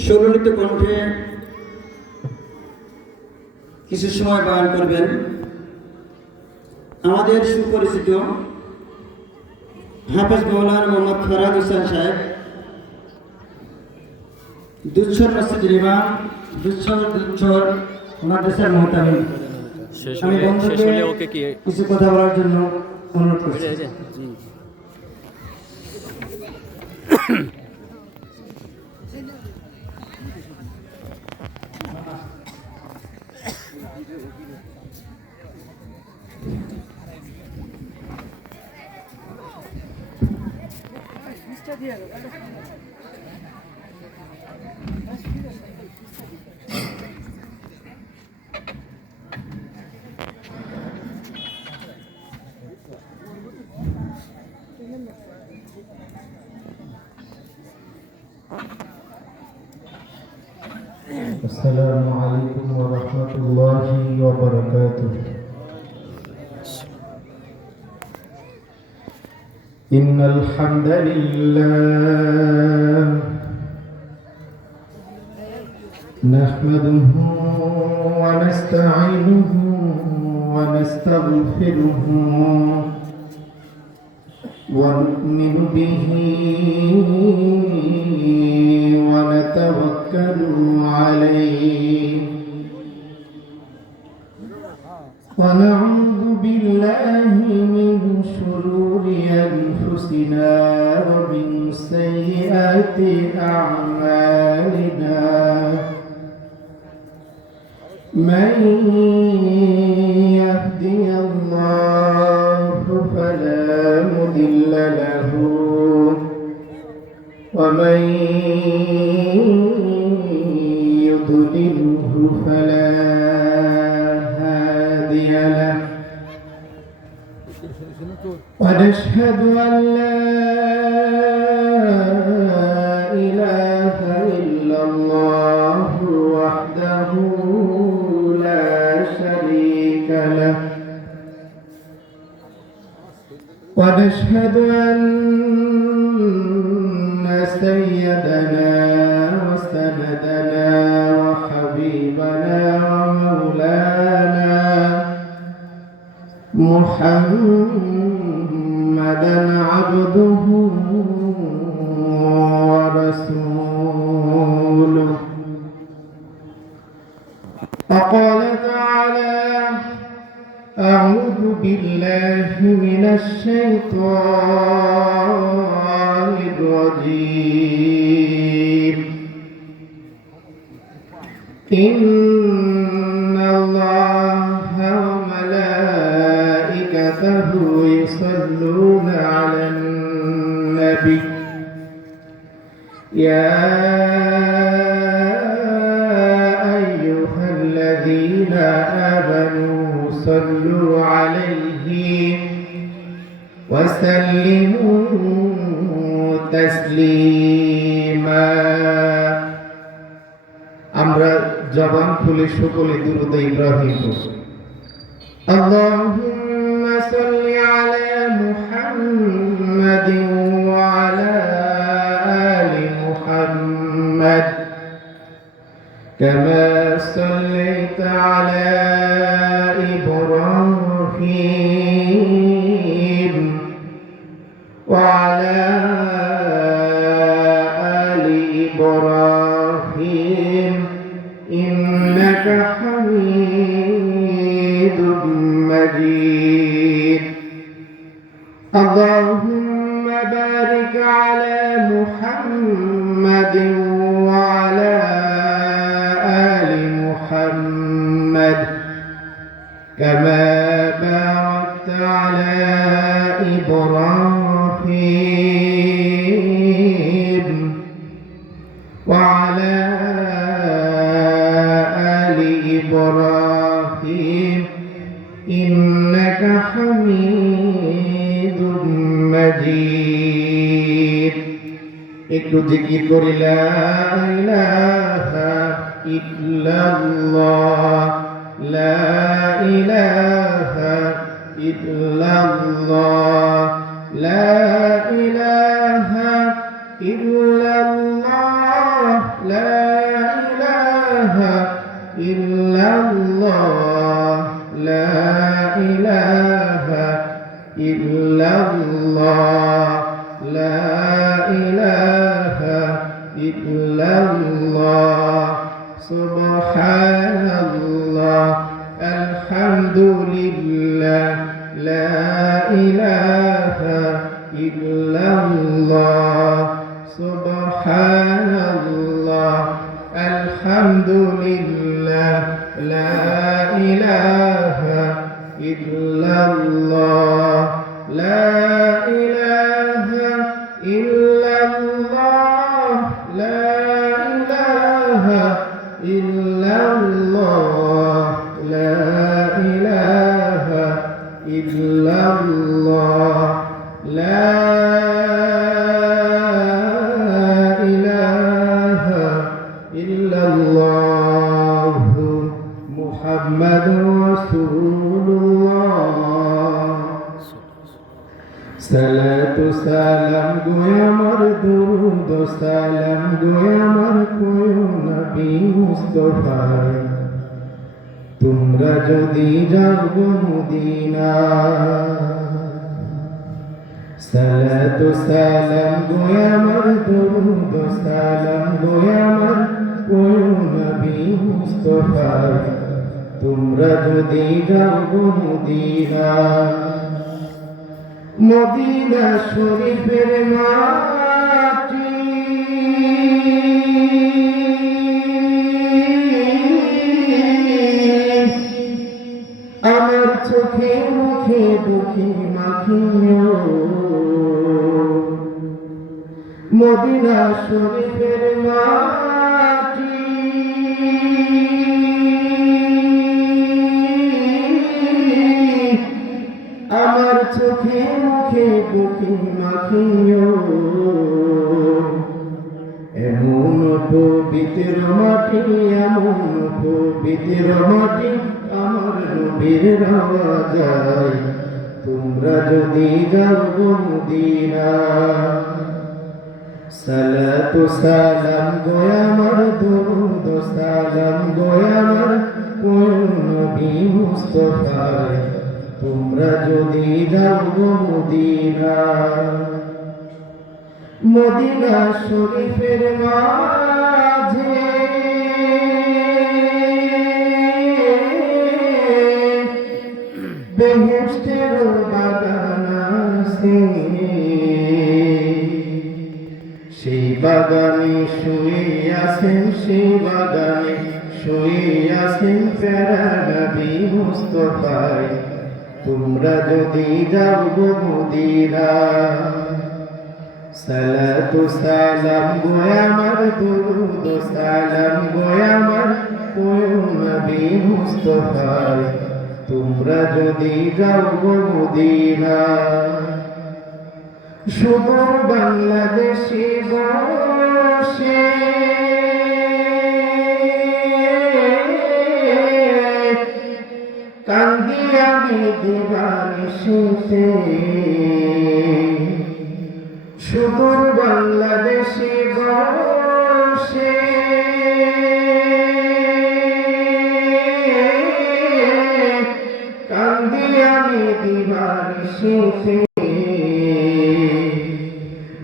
সুললিত কণ্ঠে কিছু সময় বয়ান করবেন আমাদের সুপরিচিত হাফেজ মাওলানা মোহাম্মদ ফরহাদ হোসেন সাহেব, দুচ্ছর মসজিদের ইমাম, দুচ্ছর মাদ্রাসার মুহতামিম। আমি বন্ধুকে কিছু কথা বলার জন্য অনুরোধ করছি। السلام عليكم ورحمة الله وبركاته. إن الحمد لله نحمده ونستعينه ونستغفره ونؤمن به ونتوكل عليه ونعوذ بالله من شرور أنفسنا ومن سيئات أعمالنا من يهدي الله فلا مضل له ومن يضلله فلا هادي له ونشهد أن لا إله إلا الله وحده لا شريك له ونشهد أن سيدنا وسندنا وحبيبنا ومولانا محمدا عبده ورسوله. وقال تعالى: أعوذ بالله من الشيطان الرجيم. إن الله وملائكته يصلون على النبي يا أيها الذين آمنوا صلوا عليه وسلموا تسليما. আমরা জবান খুলে সকলে দুরূদ ইব্রাহিম পড়ি। আল্লাহুম্মা সাল্লি আলা মুহাম্মাদিন ওয়া আলা আলি মুহাম্মাদ কামা সাল্লাইতা আলা ইব্রাহিম ওয়া আলা আলি ইব্রাহিম إنك حميد مجيد. اللهم بارك على محمد وعلى آل محمد كما باركت على إبراهيم وعلى إبراهيم إنك حميد مجيد. একটু জিকির করি লা ইলাহা ইল্লাল্লাহ লা ইলাহা ইল্লাল্লাহ লা ইলাহা ইল্লাল্লাহ লা ইল্লাল্লাহ লা ইলাহা ইল্লাল্লাহ লা ইলাহা ইল্লাল্লাহ সুবহানাল্লাহ আলহামদুলিল্লাহ লা ইলাহা ইল্লাল্লাহ সুবহানাল্লাহ আলহামদুলিল্লাহ লা ইলাহা ইল্লাল্লাহ লা ইলাহা ইল্লাল্লাহ লা ইলাহা ইল্লাল্লাহ লা ইলাহা ইল্লাল্লাহ লা ইলাহা ইল্লাল্লাহ মুহাম্মাদুর রাসূলুল্লাহ সালাতু সালাম গোয়ে আমার দুরুদ সালাম গোয়ে আমার কোয় নবী মুস্তাফা তোমরা যদি যাও মদিনা সালাতু সালাম গোয়ে আমার দুরুদ সালাম গোয়ে আমার কোয় নবী মুস্তাফা তোমরা যদি যাও মদিনা মদিনা শরীফের মাটি আমার চোখে মুখে বুকে মাখিও মদিনা শরীফের মাটি আমার চোখে মুখে বুকে মাখিও এমন পবিত্র মাটি এমন পবিত্র মাটি আমার নবীর রওজা যায় তোমরা যদি যাও মদিনা সালাতু সালাম গোয়ে আমার দুরুদ সালাম গোয়ে আমার কোয় নবী মুস্তাফা তোমরা যদি যাও মদিনা মদিনা শরীফের মাঝে বেহেশতের বাগান আছে সেই বাগানে শুয়ে আছেন সেই বাগানে শুয়ে আছেন প্যারা নবী মুস্তাফা তোমরা যদি যাও মদিনা সালাতু সালাম গোয়ে আমার দুরুদ সালাম গোয়ে আমার কোয় নবী মুস্তাফা তোমরা যদি যাও মদিনা সুদূর বাংলাদেশে বসে কান্দি আমি দিবানিশিতে সুদূর বাংলাদেশে বসে কান্দি আমি দিবানিশিতে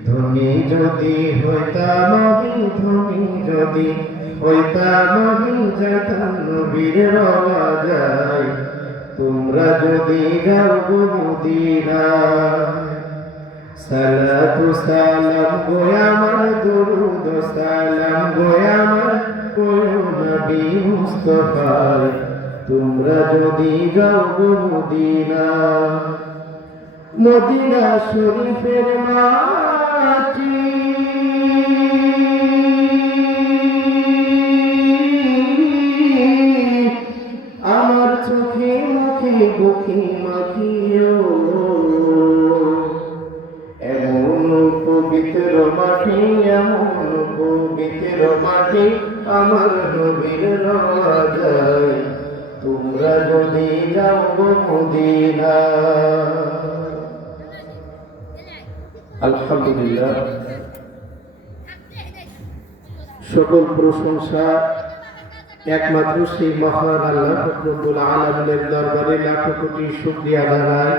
ধনী যদি হইতাম আমি ধনী যদি হইতাম আমি যেতাম নবীর রওজায় তোমরা যদি যাও মদিনা সালাতু সালাম গোয়ে আমার দুরুদ সালাম গোয়ে আমার কোয় নবী মুস্তাফা তোমরা যদি যাও মদিনা মদিনা শরীফের মাটি আমার চোখে মুখে বুকে মাখিও এমন পবিত্র মাটি এমন পবিত্র মাটি আমার নবীর রওজায় তোমরা যদি যাও মদিনা আলহামদুলিল্লাহ সকল প্রশংসা একমাত্র সেই মহান আল্লাহ রব্বুল আলামিনের দরবারে লাখো কোটি শুকরিয়া জানাই,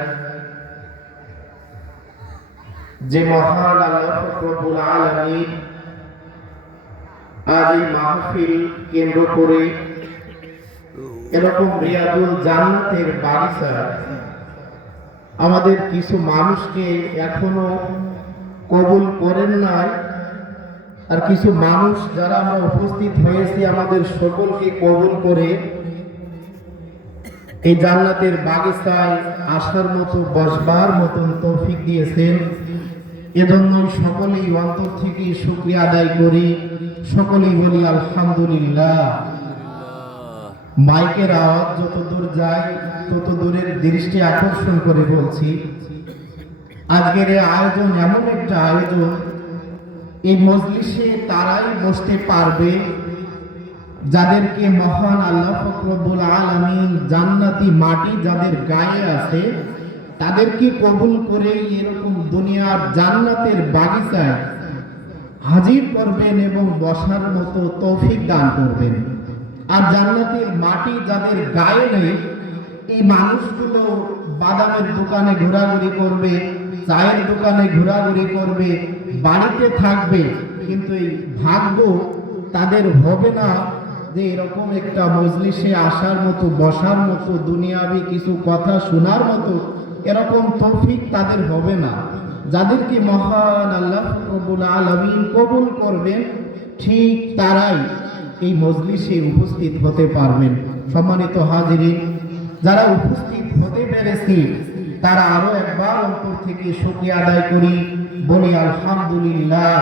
যে মহান আল্লাহ রব্বুল আলামিন আজ এই মাহফিল কেন্দ্র করে এরকম রিয়াদুল জান্নাতের বাগিচা আমাদের কিছু মানুষকে এখনো কবুল করেন নাই, আর কিছু মানুষ যারা আমরা উপস্থিত হয়েছি আমাদের সকলকে কবুল করে এই জান্নাতের বাগিচায় আসার মতো বসবার মতন তৌফিক দিয়েছেন। এজন্যই সকলেই অন্তর থেকে শুকরিয়া আদায় করি, সকলেই বলি আলহামদুলিল্লাহ। মাইকের আওয়াজ যত দূর যায় তত দূরের দৃষ্টি আকর্ষণ করে বলছি, আজকের এই আয়োজন এমন একটা আয়োজন, এই মজলিসে তারাই বসতে পারবে যাদেরকে মহান আল্লাহ রব্বুল আলামিন জান্নাতি মাটি যাদের গায়ে আছে তাদেরকে কবুল করে এরকম দুনিয়ার জান্নাতের বাগিচায় হাজির করবেন এবং বসার মতো তৌফিক দান করবেন। আর জান্নাতের মাটি যাদের গায়ে নেই, এই মানুষগুলো বাদামের দোকানে ঘোরাঘুরি করবে, চায়ের দোকানে ঘোরাঘুরি করবে, বাড়িতে থাকবে, কিন্তু এই ভাগ্য তাদের হবে না যে এরকম একটা মজলিসে আসার মতো, বসার মতো, দুনিয়াবি কিছু কথা শোনার মতো এরকম তৌফিক তাদের হবে না। যাদেরকে মহান আল্লাহ রব্বুল আলামিন কবুল করবেন ঠিক তারাই এই মজলিসে উপস্থিত হতে পারবেন। সম্মানিত হাজিরিন, যারা উপস্থিত হতে পেরেছি তারা আরো একবার অন্তর থেকে শুকরিয়া আদায় করি, বলি আলহামদুলিল্লাহ।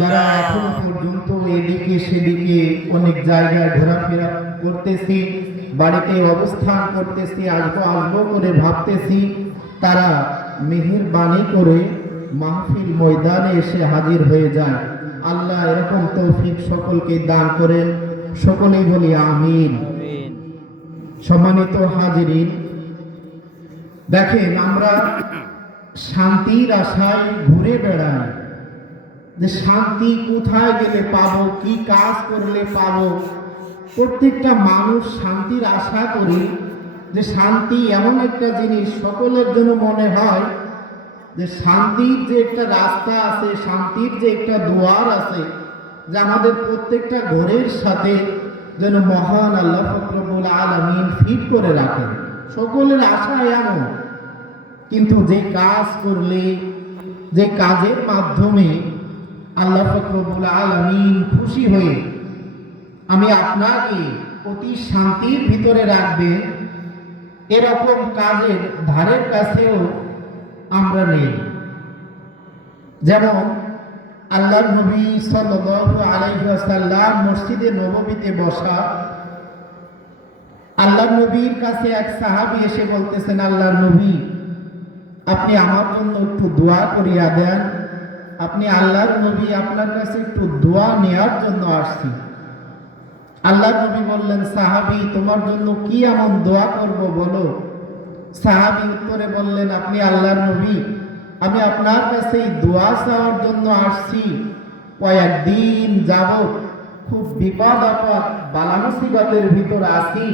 যারা এখন পর্যন্ত এদিকে সেদিকে অনেক জায়গায় ঘোরাফেরা করতেছি, বাড়িতে অবস্থান করতেছি, আসবো করে ভাবতেছি, তারা মেহেরবানি করে মাহফিল ময়দানে এসে হাজির হয়ে যায়। আল্লাহ এরকম তৌফিক সকলকে দান করেন, সকলেই বলি আমিন। সম্মানিত হাজিরিন, দেখেন আমরা শান্তির আশায় ঘুরে বেড়াই, যে শান্তি কোথায় গেলে পাবো, কি কাজ করলে পাবো। প্রত্যেকটা মানুষ শান্তির আশা করি, যে শান্তি এমন একটা জিনিস সকলের জন্য মনে হয় যে শান্তির যে একটা রাস্তা আছে, শান্তির যে একটা দুয়ার আছে, যে আমাদের প্রত্যেকটা ঘরের সাথে যেন মহান আল্লাহ রব্বুল আলামিন ফিট করে রাখেন। সকলের আশা এমন, কিন্তু যে কাজ করলে, যে কাজের মাধ্যমে আল্লাহ রব্বুল আলামিন খুশি হয়ে আমি আপনাকে অতি শান্তির ভিতরে রাখবে, এরকম কাজের ধারের কাছেও আমরা নেই। যেমন আল্লাহর নবী সাল্লাল্লাহু আলাইহি ওয়াসাল্লাম মসজিদে নববীতে বসা, আল্লাহর নবীর কাছে এক সাহাবী এসে বলতেছেন, আল্লাহর নবী আপনি আমার জন্য একটু দোয়া করিয়া দেন। আপনি আল্লাহর নবী, আপনার কাছে একটু দোয়া নেওয়ার জন্য আসছি। আল্লাহর নবী বললেন, সাহাবী তোমার জন্য কি এমন দোয়া করব বলো। সাহাবী উত্তরে বললেন, আপনি আল্লাহর নবী, আমি আপনার কাছে দোয়া চাওয়ার জন্য আসছি। কয়েকদিন যাবত খুব বিপদ আপদ বালা মুসিবতের ভিতরে আছি,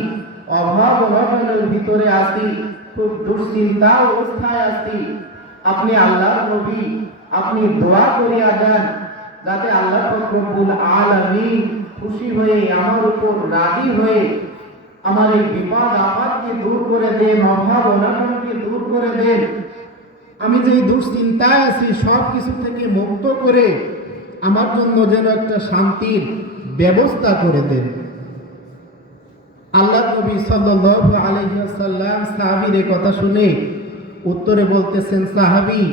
অভাব অনটনের ভিতরে আছি, খুব দুশ্চিন্তা অবস্থায় আছি। আপনি আল্লাহর নবী, আপনি দোয়া করিয়া দেন যাতে আল্লাহ রব্বুল আলামিন খুশি হয়ে, আমার উপর রাজি হয়ে আমার এই বিপদ আপদকে দূর করে দেন, অভাব অনটনকে দূর করে দেন। আমি যে দুশ্চিন্তায় আছি সব কিছু থেকে মুক্ত করে আমার জন্য যেন একটা শান্তির ব্যবস্থা করে দেন। আল্লাহ নবী সাল্লাল্লাহু আলাইহি ওয়াসাল্লাম সাহাবীর এই কথা শুনে উত্তরে বলতেছেন, সাহাবী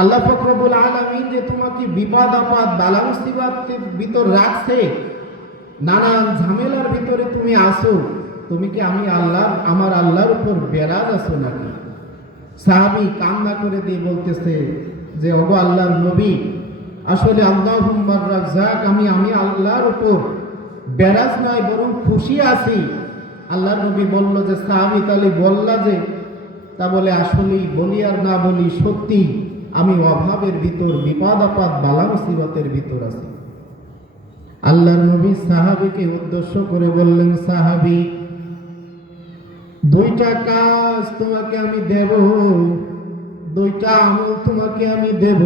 আল্লাহ পাক রব্বুল আলামিন যে তোমাকে বিপদ আপদ বালা মুসিবতের ভিতর রাখছে, নানান ঝামেলার ভিতরে তুমি আসো, তুমি কি আমার আল্লাহর উপর বেরাজ আছো নাকি? সাহাবী কান্না করে দিয়ে বলতেছে যে ওগো আল্লাহর নবী, আসলে আল্লাহুম্মার রাজ্জাক, আমি আল্লাহর উপর বেরাজ নয় বরং খুশি আছি। আল্লাহর নবী বলল যে সাহাবী তাহলে বললা যে? তা বলে আসলেই বলি আর না বলি সত্যি আমি অভাবের ভিতর, বিপদ আপদ বালা মুসিবতের ভিতর আছি। আল্লাহর নবী সাহাবীকে উদ্দেশ্য করে বললেন, সাহাবী, দুইটা কাজ তোমাকে আমি দেব, দুইটা আমল তোমাকে আমি দেব।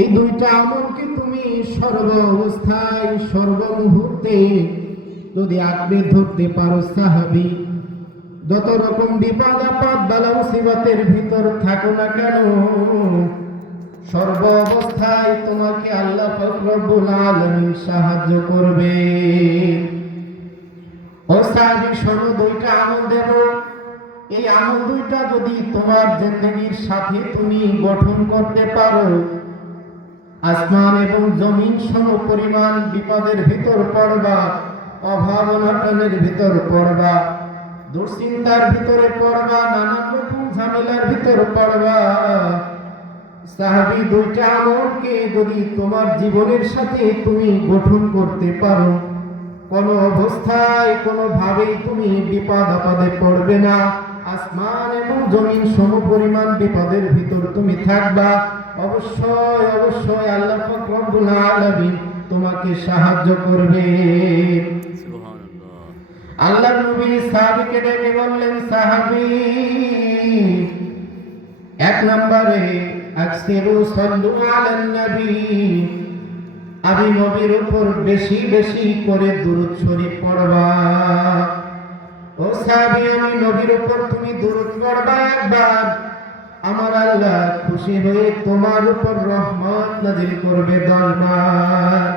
এই দুইটা আমলকে তুমি সর্ব অবস্থায় সর্ব মুহূর্তে যদি আঁকড়ে ধরতে পারো সাহাবী, যত রকম বিপদ আপদ বালা মুসিবতের ভিতর থাকো না কেন, সর্ব অবস্থায় তোমাকে আল্লাহ পাক রব্বুল আলামিন সাহায্য করবে। ও সাহাবী, শোনো, দুইটা আমল দেব। এই আমল দুইটা যদি তোমার জিন্দেগীর সাথে তুমি গঠন করতে পারো, আসমান এবং জমিন সম পরিমাণ বিপদের ভিতর পড়বা, অভাব অনটনের ভিতর পড়বা, দুশ্চিন্তার ভিতরে পড়বা, নানান রকম ঝামেলার ভিতর পড়বা। সাহাবী, দুইটা আমলকে যদি তোমার জীবনের সাথে তুমি গঠন করতে পারো, কোন অবস্থায় কোনোভাবেই তুমি বিপদ আপদে পড়বে না, আসমান এবং জমিন সম পরিমাণ বিপদের ভিতর তুমি থাকবা। অবশ্যই অবশ্যই আল্লাহ পাক রব্বুল আলামিন তোমাকে সাহায্য করবে। আল্লাহর নবী সাহাবীকে ডেকে বললেন, সাহাবী, এক নম্বরে আকসিরু সাল্লু আলান নবী, আমি নবীর উপর বেশি বেশি করে দুরূদ শরীফ পড়বা। ও সাহাবী, আমি নবীর উপর তুমি দুরূদ পড়বা একবার, আমার আল্লাহ খুশি হয়ে তোমার উপর রহমত নাযিল করবে 10 বার।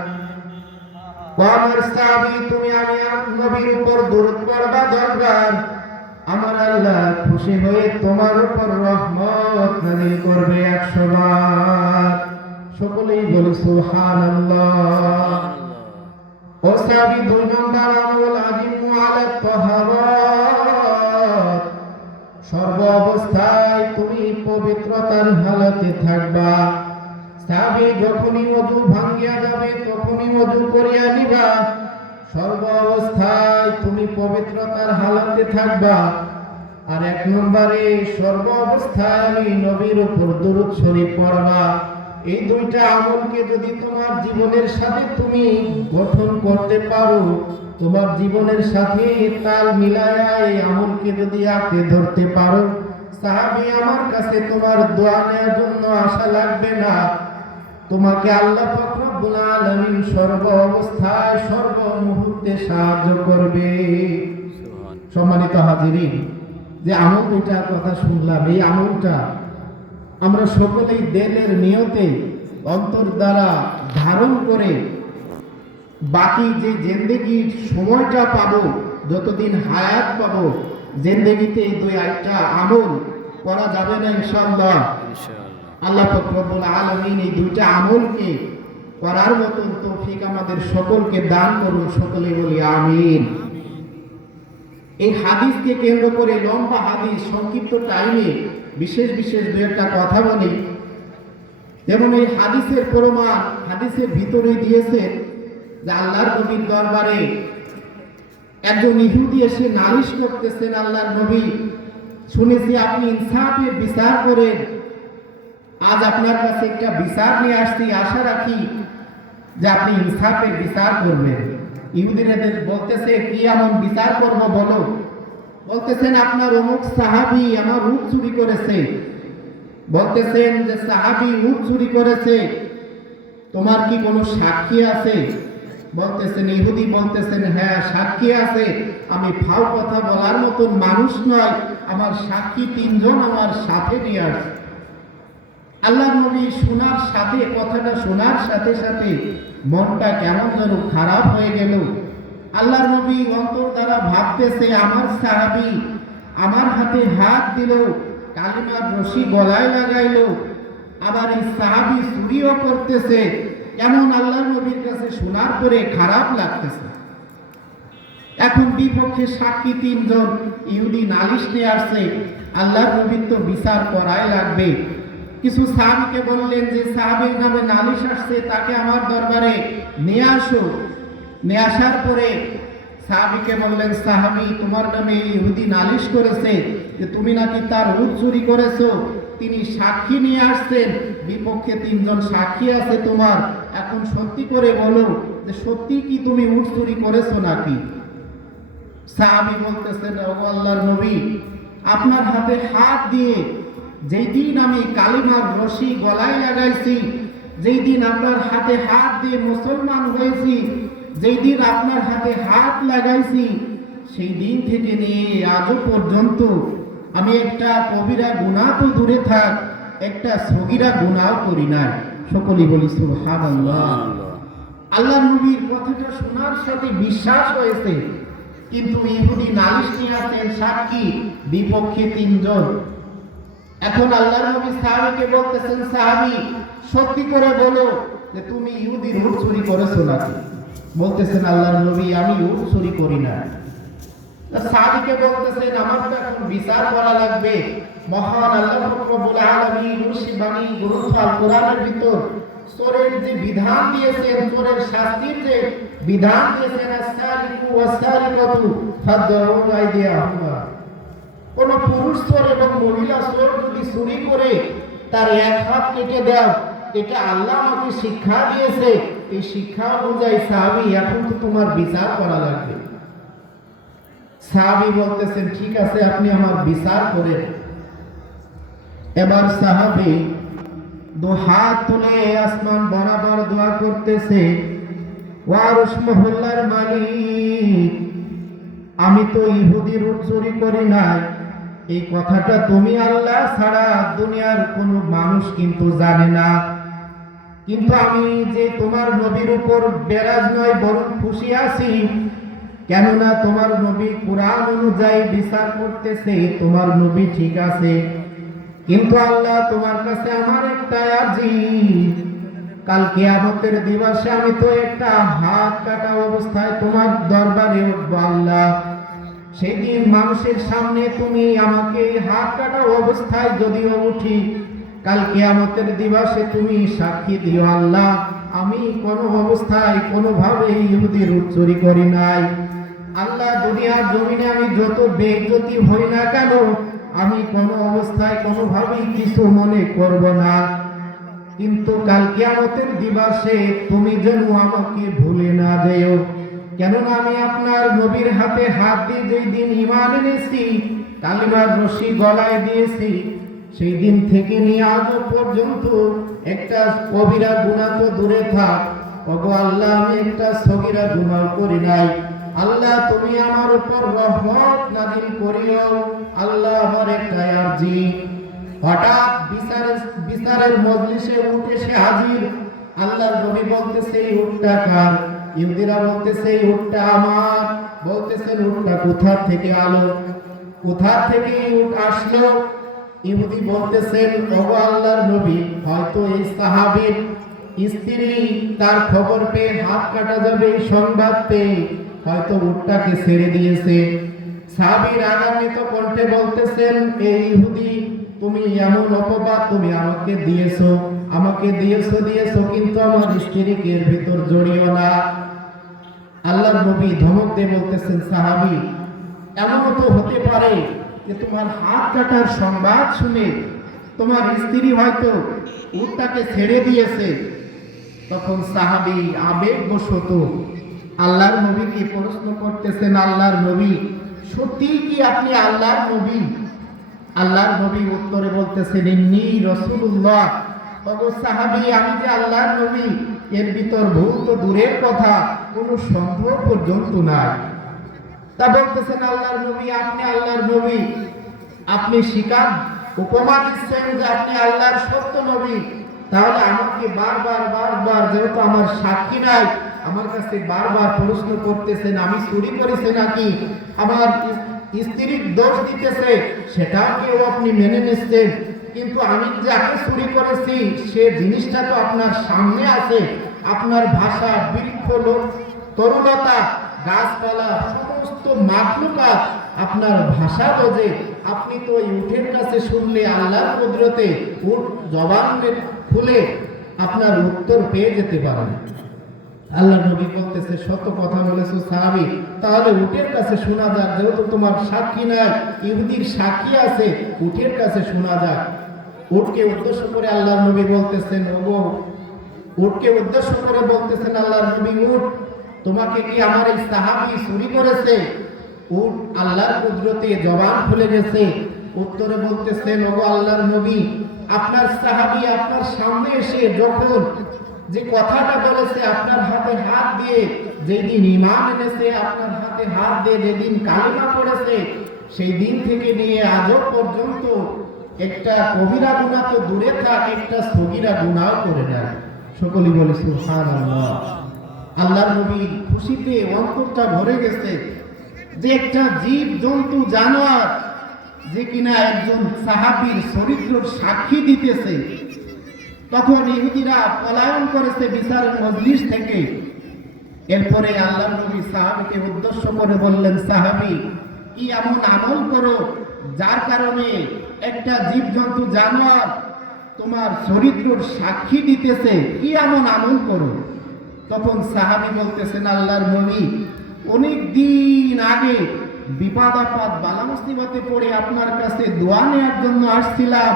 আমার সাহাবী, তুমি আমি নবীর উপর দুরূদ পড়বা 10 বার, আমার আল্লাহ খুশি হয়ে তোমার উপর রহমত নাযিল করবে 100 বার। সকলেই বলি সুবহানাল্লাহ। ও সাহাবী, 2 নম্বর আমল আজিমু আলা তাহারাত, সর্ব অবস্থায় তুমি পবিত্রতার হালতে থাকবা। সাহাবী, যখনই ওযু ভাঙ্গিয়া যাবে তখনই ওযু করিয়া নিবা, সর্ব অবস্থায় তুমি পবিত্রতার হালতে থাকবা। আর 1 নম্বরে সর্ব অবস্থায় আমি নবীর উপর দুরূদ শরীফ পড়বা। এই দুইটা আমলকে যদি তোমার জীবনের সাথে তুমি গঠন করতে পারো, তোমার জীবনের সাথে তাল মিলায়া এই আমলকে যদি আঁকড়ে ধরতে পারো, সাহাবী, আমার কাছে তোমার দোয়া নেওয়ার জন্য আশা লাগবে না, তোমাকে আল্লাহ পাক রব্বুল আলামিন সর্ব অবস্থায় সর্ব মুহূর্তে সাহায্য করবে। সম্মানিত হাজিরিন, যে আমল দুইটার কথা শুনলাম, এই আমলটা আমরা সকলেই দিলের নিয়তে অন্তর দ্বারা ধারণ করে বাকি যে জিন্দেগির সময়টা পাবো, যতদিন হায়াত পাবো, জিন্দেগিতে এই দুইটা আমল করা যাবে না ইনশাআল্লাহ। আল্লাহ পাক রব্বুল আলামিন এই দুইটা আমলকে করার মতন তৌফিক আমাদের সকলকে দান করুন। সকলে বলি আমিন। এই হাদিসকে কেন্দ্র করে লম্বা হাদিস, সংক্ষিপ্ত টাইমে বিশেষ বিশেষ দু একটা কথা বলি। যেমন এই হাদিসের প্রমাণ হাদিসের ভিতরে দিয়েছেন যে আল্লাহর নবীর দরবারে একজন ইহুদি এসে নালিশ করতেছেন, আল্লাহর নবী, শুনেছি আপনি ইনসাফের বিচার করেন, আজ আপনার কাছে একটা বিচার নিয়ে আসছি, আশা রাখি যে আপনি ইনসাফের বিচার করবেন। ইহুদিরা বলতেছে, কি এমন বিচার করব বলো? বলতেছেন, আপনার অমুক সাহাবী আমার উট চুরি করেছে। বলতেছেন যে সাহাবী উট চুরি করেছে, তোমার কি কোনো সাক্ষী আছে? বলতেছেন, ইহুদি বলতেছেন, হ্যাঁ সাক্ষী আছে, আমি ফাও কথা বলার মতন মানুষ নয়, আমার সাক্ষী 3 জন আমার সাথে নিয়ে আসছে। আল্লাহর নবী শোনার সাথে, কথাটা শোনার সাথে সাথে মনটা কেমন যেন খারাপ হয়ে গেল। আল্লাহর নবী অন্তর দ্বারা ভাবতেছে, আমার সাহাবী আমার হাতে হাত দিল, কালিমার রশি গলায় লাগাইল, আবার এই সাহাবী চুরিও করতেছে, এমন আল্লাহর নবীর কাছে শোনার পরে খারাপ লাগতেছে। এখন বিপক্ষে সাক্ষী 3 জন ইহুদি নালিশ নিয়ে আসছে, আল্লাহর নবীর তো বিচার করাই লাগবে। কিছু সাহাবীকে বললেন যে সাহাবীর নামে নালিশ আসছে, তাকে আমার দরবারে নিয়ে আসো। নিয়ে আসার পরে সাহাবীকে বললেন, সাহাবী, তোমার নামে ইহুদি নালিশ করেছে যে তুমি নাকি তার উট চুরি করেছো, তিনি সাক্ষী নিয়ে আসছেন, বিপক্ষে 3 জন সাক্ষী আছে তোমার, এখন সত্যি করে বলো যে সত্যি কি তুমি উট চুরি করেছো নাকি? সাহাবী বলতেছেন, ও আল্লাহর নবী, আপনার হাতে হাত দিয়ে যেই দিন আমি কালিমার রশি গলায় লাগাইছি, যেই দিন আপনার হাতে হাত দিয়ে মুসলমান হয়েছি, যেই দিন আপনার হাতে হাত লাগাইছি, সেই দিন থেকে নিয়ে আজও পর্যন্ত আমি একটা কবিরা গুনাহ তো দূরে থাক, একটা সগীরা গুনাহ করি নাই। সকলেই বলি সুবহানাল্লাহ। আল্লাহর নবীর কথাটা শোনার সাথে বিশ্বাস হয়েছে, কিন্তু ইহুদি নালিশ নিয়ে আসেন সাক্ষী, বিপক্ষে 3 জন। এখন আল্লাহর নবী সাহাবীকে বলতেছেন, সাহাবী সত্যি করে বলো যে তুমি ইহুদির উট চুরি করেছো নাকি? বলতেছেন, আল্লাহর নবী আমি উট চুরি করি না। সাহাবীকে বলতেছেন, আমার তো এখন বিচার করা লাগবে। মহান আল্লাহ রব্বুল আলামিন মুর্শিদানি গ্রন্থ আল কোরআনের ভিতর চোরের যে বিধান দিয়েছেন, চোরের শাস্তির যে বিধান দিয়েছেন, আস-সারিকু ওয়াস-সারিকাতু ফাদউ আইদিয়াহুমা। কোন পুরুষ চোর এবং মহিলা চোর যদি চুরি করে তার এক হাত কেটে দাও, এটা আল্লাহ আমাকে শিক্ষা দিয়েছে। এই শিক্ষা অনুযায়ী সাহাবী এখন তো তোমার বিচার করা লাগবে। সাহাবী বলতেছেন, ঠিক আছে আপনি আমার বিচার করেন। এবার সাহাবী 2 হাত তুলে আসমান বরাবর দোয়া করতেছে, ওয়ারশ মহল্লার মালিক, আমি তো ইহুদির উট চুরি করি নাই। এই কথাটা তুমি আল্লাহ ছাড়া দুনিয়ার কোনো মানুষ কিন্তু জানে না। কিন্তু আমি যে তোমার নবীর উপর বেরাজ নয় বরং খুশি আছি, কেননা তোমার নবী কুরআন অনুযায়ী বিচার করতেছে, তোমার নবী ঠিক আছে। কিন্তু আল্লাহ তোমার কাছে আমার একটা আরজি, কাল কিয়ামতের দিবসে আমি তো একটা হাত কাটা অবস্থায় তোমার দরবারে উঠব আল্লাহ। সেই দিন মানুষের সামনে তুমি আমাকে হাত কাটা অবস্থায় যদিও উঠি, কাল কিয়ামতের দিবসে তুমি সাক্ষী দিও আল্লাহ আমি কোন অবস্থায় কোনোভাবে ইহুদির উট চুরি করি নাই। আল্লাহ দুনিয়ার জমিনে আমি যত বেইজ্জতি হই না কেন, আমি কোন অবস্থায় কোনোভাবেই কিছু মনে করব না। কিন্তু কাল কিয়ামতের দিবসে তুমি যেন আমাকে ভুলে না যেও, কেননা আমি আপনার নবীর হাতে হাত দিয়ে যেই দিন ঈমান এনেছি, কালিমার রশি গলায় দিয়েছি, সেই দিন থেকে নিয়ে আজ পর্যন্ত একটা কবিরা গুনাহ তো দূরে থাক, ওগো আল্লাহ আমি একটা সগীরা গুনাহ করি নাই। আল্লাহ তুমি আমার উপর রহমত নাযিল করিও। আল্লাহ আমার একটা আরজি। হঠাৎ বিচারের মজলিসে উঠে সে হাজির। আল্লাহর নবী বলতেছে, এই উটটা কার? ইহুদিরা বলতেছে, এই উটটা আমার। বলতেছেন, উটটা কোথা থেকে আলো, কোথা থেকে উট আসলো? ইহুদি বলতেছেন, ওগো আল্লাহর নবী, হয়তো এই সাহাবীর স্ত্রী তার খবর পেয়ে হাত কাটা যাবে এই সংবাদ পেয়ে হয়তো উটটাকে ছেড়ে দিয়েছে। সাহাবীর রাগান্বিত কণ্ঠে বলতেছেন, এই ইহুদি তুমি এমন অপবাদ তুমি আমাকে দিয়েছো, কিন্তু আমার স্ত্রীকে এর ভিতর জড়িও না। আল্লাহর নবী ধমক দিয়ে বলতেছেন, সাহাবী এমনও তো হতে পারে যে তোমার হাত কাটার সংবাদ শুনে তোমার স্ত্রী হয়তো উটটাকে ছেড়ে দিয়েছে। তখন সাহাবী আবেগবশত আল্লাহর নবীকে প্রশ্ন করতেছেন, আল্লাহর নবী সত্যি কি আপনি আল্লাহর নবী? আল্লাহর নবী উত্তরে বলতেছেন, ইন্নী রাসূলুল্লাহ। ওগো সাহাবী আমি যে আল্লাহর নবী, এর ভিতর ভুল তো দূরের কথা, কোনো সন্দেহ পর্যন্ত নাই। তা বলতেছেন, আল্লাহর নবী আপনি আল্লাহর নবী, আপনি স্বীকার উপমা দিচ্ছেন যে আপনি আল্লাহর সত্য নবী, তাহলে আমাকে বারবার যেহেতু আমার সাক্ষী নাই, আমার কাছে বারবার প্রশ্ন করতেছেন আমি চুরি করেছি নাকি, আমার স্ত্রীর দোষ দিতেছে, সেটা কেউ আপনি মেনে নিচ্ছেন, কিন্তু আমি যাকে চুরি করেছি সে জিনিসটা তো আপনার সামনে আছে। আপনার ভাষা, বৃক্ষ, তরুণতা, গাছপালা, সমস্ত মাখলুকাত আপনার ভাষা বোঝে। আপনি তো এই উটের কাছে শুনলে আল্লাহর কুদরতে উট জবান খুলে আপনার উত্তর পেয়ে যেতে পারেন। আল্লাহ নবী বলতেছে, সত্য কথা বলেছো সাহাবী, তাহলে উটের কাছে শোনা যাক, যেহেতু তোমার সাক্ষী নাই, ইহুদির সাক্ষী আছে, উটের কাছে শোনা যাক। উটকে উদ্দেশ্য করে আল্লাহর নবী বলতেছেন, ওগো উটকে উদ্দেশ্য করে বলতেছেন আল্লাহর নবী, উট তোমাকে কি আমার এই সাহাবী চুরি করেছে? উট আল্লাহর কুদরতে জবান খুলে গেছে, উত্তরে বলতেছেন, ওগো আল্লাহর নবী, আপনার সাহাবী আপনার সামনে এসে যখন যে কথাটা বলেছে, আপনার হাতে হাত দিয়ে যেদিন ঈমান এনেছে, আপনার হাতে হাত দিয়ে যেদিন কালিমা পড়েছে, সেই দিন থেকে নিয়ে আজ পর্যন্ত একটা কবিরা গুনাহ তো দূরে থাক, একটা সগীরা গুনাহ করে নেয়। সকলেই বলে সুবহানাল্লাহ। আল্লাহর নবী খুশিতে অন্তরটা ভরে গেছে যে একটা জীব জন্তু জানোয়ার যে কিনা একজন সাহাবীর চরিত্রের সাক্ষী দিতেছে। তখন ইহুদিরা পলায়ন করেছে বিচারের মজলিস থেকে। এরপরে আল্লাহর নবী সাহাবীকে উদ্দেশ্য করে বললেন, সাহাবী, কি এমন আমল করো যার কারণে একটা জীবজন্তু জানোয়ার তোমার চরিত্রের সাক্ষী দিতেছে? কি এমন আমল করো? তখন সাহাবী বলতেছেন, আল্লাহর নবী, অনেক দিন আগে বিপদ আপদ বালা মুসিবতে পড়ে আপনার কাছে দোয়া নেওয়ার জন্য আসছিলাম।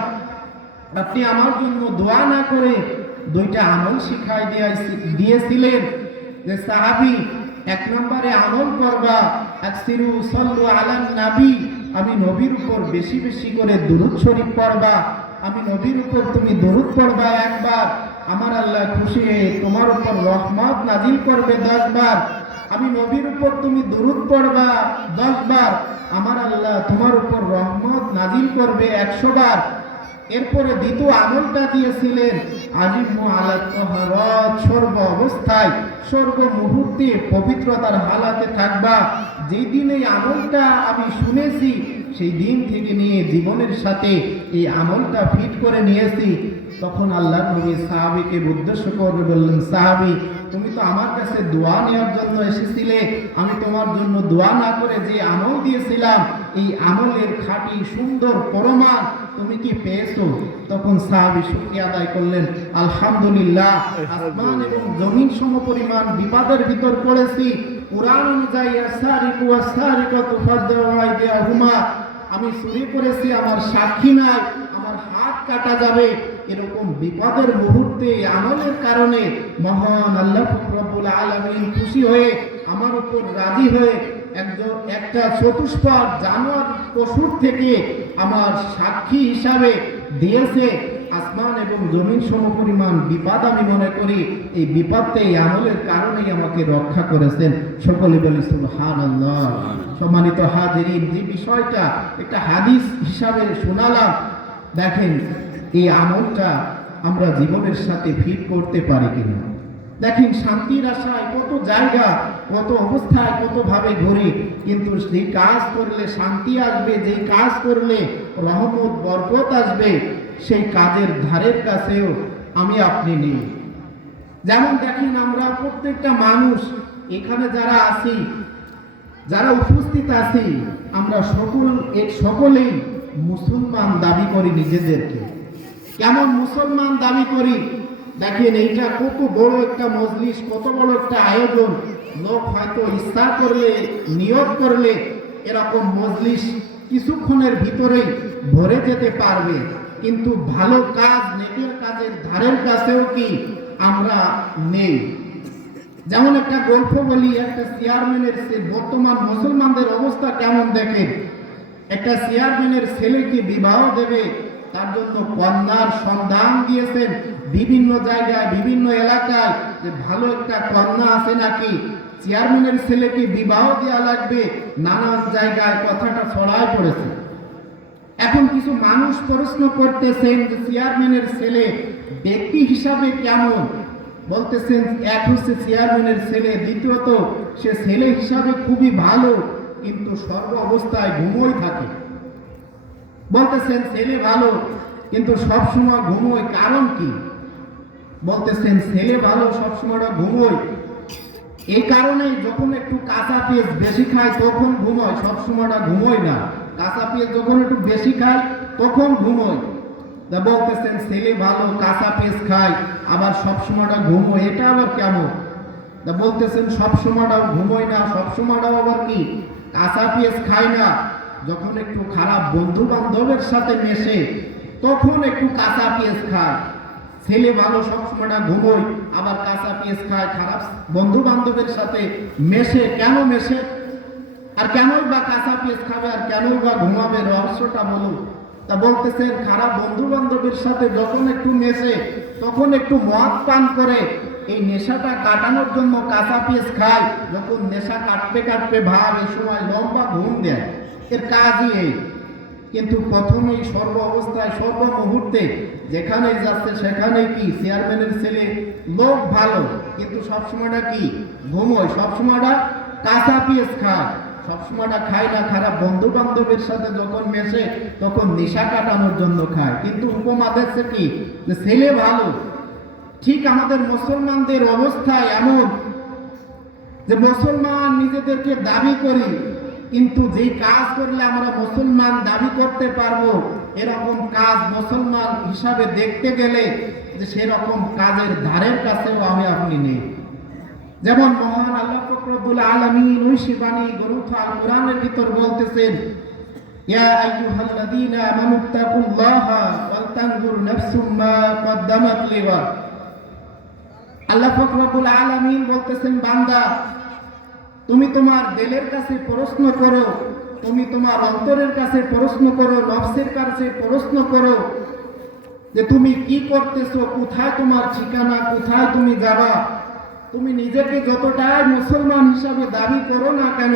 আপনি আমার জন্য দোয়া না করে দুইটা আমল শিখাই দিয়েছিলেন যে সাহাবী, এক নম্বরে আমল করবা, আকসিরু সাল্লু আলান নবী, আমি নবীর উপর বেশি বেশি করে দুরূদ শরীফ পড়বা। আমি নবীর উপর তুমি দুরূদ পড়বা একবার, আমার আল্লাহ খুশি হয়ে তোমার উপর রহমত নাজিল করবে 10 বার। আমি নবীর উপর তুমি দুরূদ পড়বা 10 বার, আমার আল্লাহ তোমার উপর রহমত নাজিল করবে 100 বার। এরপরে দ্বিতীয় আমলটা দিয়েছিলেন, আজিমু আলাত তাহারাত, সর্ব অবস্থায় সর্ব মুহূর্তে পবিত্রতার হালাতে থাকবা। যেই দিন এই আমলটা আমি শুনেছি, সেই দিন থেকে নিয়ে জীবনের সাথে এই আমলটা ফিট করে নিয়েছি। তখন আল্লাহর নবী সাহাবীকে উদ্দেশ্য করে বললেন, সাহাবী, তুমি তো আমার কাছে দোয়া নেওয়ার জন্য এসেছিলে, আমি তোমার জন্য দোয়া না করে যে আমল দিয়েছিলাম, এই আমলের খাঁটি সুন্দর প্রমাণ তুমি কি পেয়েছো? তখন সাহাবী শুকরিয়া আদায় করলেন, আলহামদুলিল্লাহ, আসমান এবং জমিন সমপরিমাণ বিপদের ভিতর পড়েছি। কুরআন অনুযায়ী আসারিকু ওয়াসারিকাতু ফাদউ আইদিয়াহুমা, আমি চুরি করেছি, আমার সাক্ষী নাই, আমার হাত কাটা যাবে, এরকম বিপদের মুহূর্তে আমলের কারণে মহান আল্লাহ রব্বুল আলামিন খুশি হয়ে আমার উপর রাজি হয়ে একটা চতুষ্পদ জানোয়ার পশুর থেকে আমার সাক্ষী হিসাবে দিয়েছে। আসমান এবং জমিন সমপরিমাণ বিপদ আমি মনে করি এই বিপদতে এই আমলের কারণেই আমাকে রক্ষা করেছেন। সকলে বলি সুবহানাল্লাহ। সম্মানিত হাজিরিন, যে বিষয়টা একটা হাদিস হিসাবে শোনালাম, দেখেন এই আমলটা আমরা জীবনের সাথে ফিট করতে পারি কিনা। দেখেন শান্তির আশায় কত জায়গা, কত অবস্থায়, কত ভাবে ঘুরি, কিন্তু সেই কাজ করলে শান্তি আসবে, যেই কাজ করলে রহমত বরকত আসবে, সেই কাজের ধারের কাছেও আমি আপনি নেই। যেমন দেখেন আমরা প্রত্যেকটা মানুষ এখানে যারা আছি, যারা উপস্থিত আছি, আমরা সকলেই মুসলমান দাবি করি নিজেদেরকে। কেমন মুসলমান দাবি করি? দেখেন এইটা কত বড় একটা মজলিস, কত বড় একটা আয়োজন। লোক হয়তো ইচ্ছা করলে, নিয়ত করলে এরকম মজলিস কিছুক্ষণের ভিতরেই ভরে যেতে পারবে, কিন্তু ভালো কাজ, নেকের কাজের ধারের কাছেও কি আমরা নেই। যেমন একটা গল্প বলি, একটা চেয়ারম্যানের বর্তমান মুসলমানদের অবস্থা কেমন দেখেন। একটা চেয়ারম্যানের ছেলেকে বিবাহ দেবে, তার জন্য কন্যার সন্ধান দিয়েছেন বিভিন্ন জায়গায়, বিভিন্ন এলাকায়, যে ভালো একটা কন্যা আছে নাকি, চেয়ারম্যানের ছেলেকে বিবাহ দেওয়া লাগবে, নানান জায়গায় কথাটা ছড়ায় পড়েছে। এখন কিছু মানুষ প্রশ্ন করতেছেন যে চেয়ারম্যানের ছেলে ব্যক্তি হিসাবে কেমন। বলতেছেন এক হচ্ছে চেয়ারম্যানের ছেলে, দ্বিতীয়ত সে ছেলে হিসাবে খুবই ভালো, কিন্তু সর্ব অবস্থায় ঘুমোই থাকে। বলতেছেন ছেলে ভালো কিন্তু সবসময় ঘুমোয়, কারণ কি? বলতেছেন ছেলে ভালো সবসময় ঘুমোয়, এই কারণেই যখন একটু কাঁচা পেঁয়াজ বেশি খায় তখন ঘুমোয়, সবসময়টা ঘুমোয় না। কাঁচা পেঁয়াজ যখন একটু বেশি খায় তখন ঘুমোয়। বলতেছেন ছেলে ভালো, কাঁচা পেঁয়াজ খায়, আবার সবসময়টা ঘুমোয়, এটা আবার কেমন? বলতেছেন সবসময়টাও ঘুমোয় না, সবসময়টাও আবার কি কাঁচা পেঁয়াজ খায় না। যখন একটু খারাপ বন্ধু বান্ধবের সাথে মেশে তখন একটু কাঁচা পেঁয়াজ খায়। ছেলে ভালো সবসময় না ঘুমোয়, আবার কাঁচা পেঁয়াজ খায়, খারাপ বন্ধু বান্ধবের সাথে মেশে। কেন মেশে? আর কেনই বা কাঁচা পেঁয়াজ খাবে, আর কেনই বা ঘুমাবে? রহস্যটা বলুন। তা বলতেছেন খারাপ বন্ধু বান্ধবের সাথে যখন একটু মেশে, তখন একটু মদ পান করে, এই নেশাটা কাটানোর জন্য কাঁচা পেঁয়াজ খায়। যখন নেশা কাটতে কাটতে ভাব, এই সময় লম্বা ঘুম দেয়। এর কাজই এই। কিন্তু প্রথমেই সর্ব অবস্থায় সর্ব মুহূর্তে যেখানেই যাচ্ছে সেখানেই কি চেয়ারম্যানের ছেলে, লোক ভালো কিন্তু সবসময়টা কি ঘুমোয়, সবসময়টা কাঁচা পেঁয়াজ খায়, সবসময়টা খায় না। খারাপ বন্ধু বান্ধবের সাথে যখন মেশে তখন নেশা কাটানোর জন্য খায়। কিন্তু উপমা দেখছে কি, যে ছেলে ভালো। ঠিক আমাদের মুসলমানদের অবস্থায় এমন যে মুসলমান নিজেদেরকে দাবি করি, কিন্তু যেই কাজ করলে আমরা মুসলমান দাবি করতে পারবো, এরকম কাজ মুসলমান হিসাবে দেখতে গেলে যে সেরকম কাজের ধারের কাছেও আমি আপনি নেই। যেমন মহান আল্লাহ পাক রব্বুল আলামিন ঐশী বাণী গ্রন্থ আল কোরআনের ভিতর বলতেছেন, ইয়া আইয়ুহাল্লাযীনা আমানুত্তাকুল্লাহা ওয়াল তানজুর নাফসুম মা কদ্দামাত লিগাদ। আল্লাহ পাক রব্বুল আলামিন বলতেছেন, বান্দা তুমি তোমার দিলের কাছে প্রশ্ন করো, তুমি তোমার অন্তরের কাছে প্রশ্ন করো, নফসের কাছে প্রশ্ন করো যে তুমি কি করতেছো, কোথায় তোমার ঠিকানা, কোথায় তুমি যাবা। তুমি নিজেকে যতটাই মুসলমান হিসাবে দাবি করো না কেন,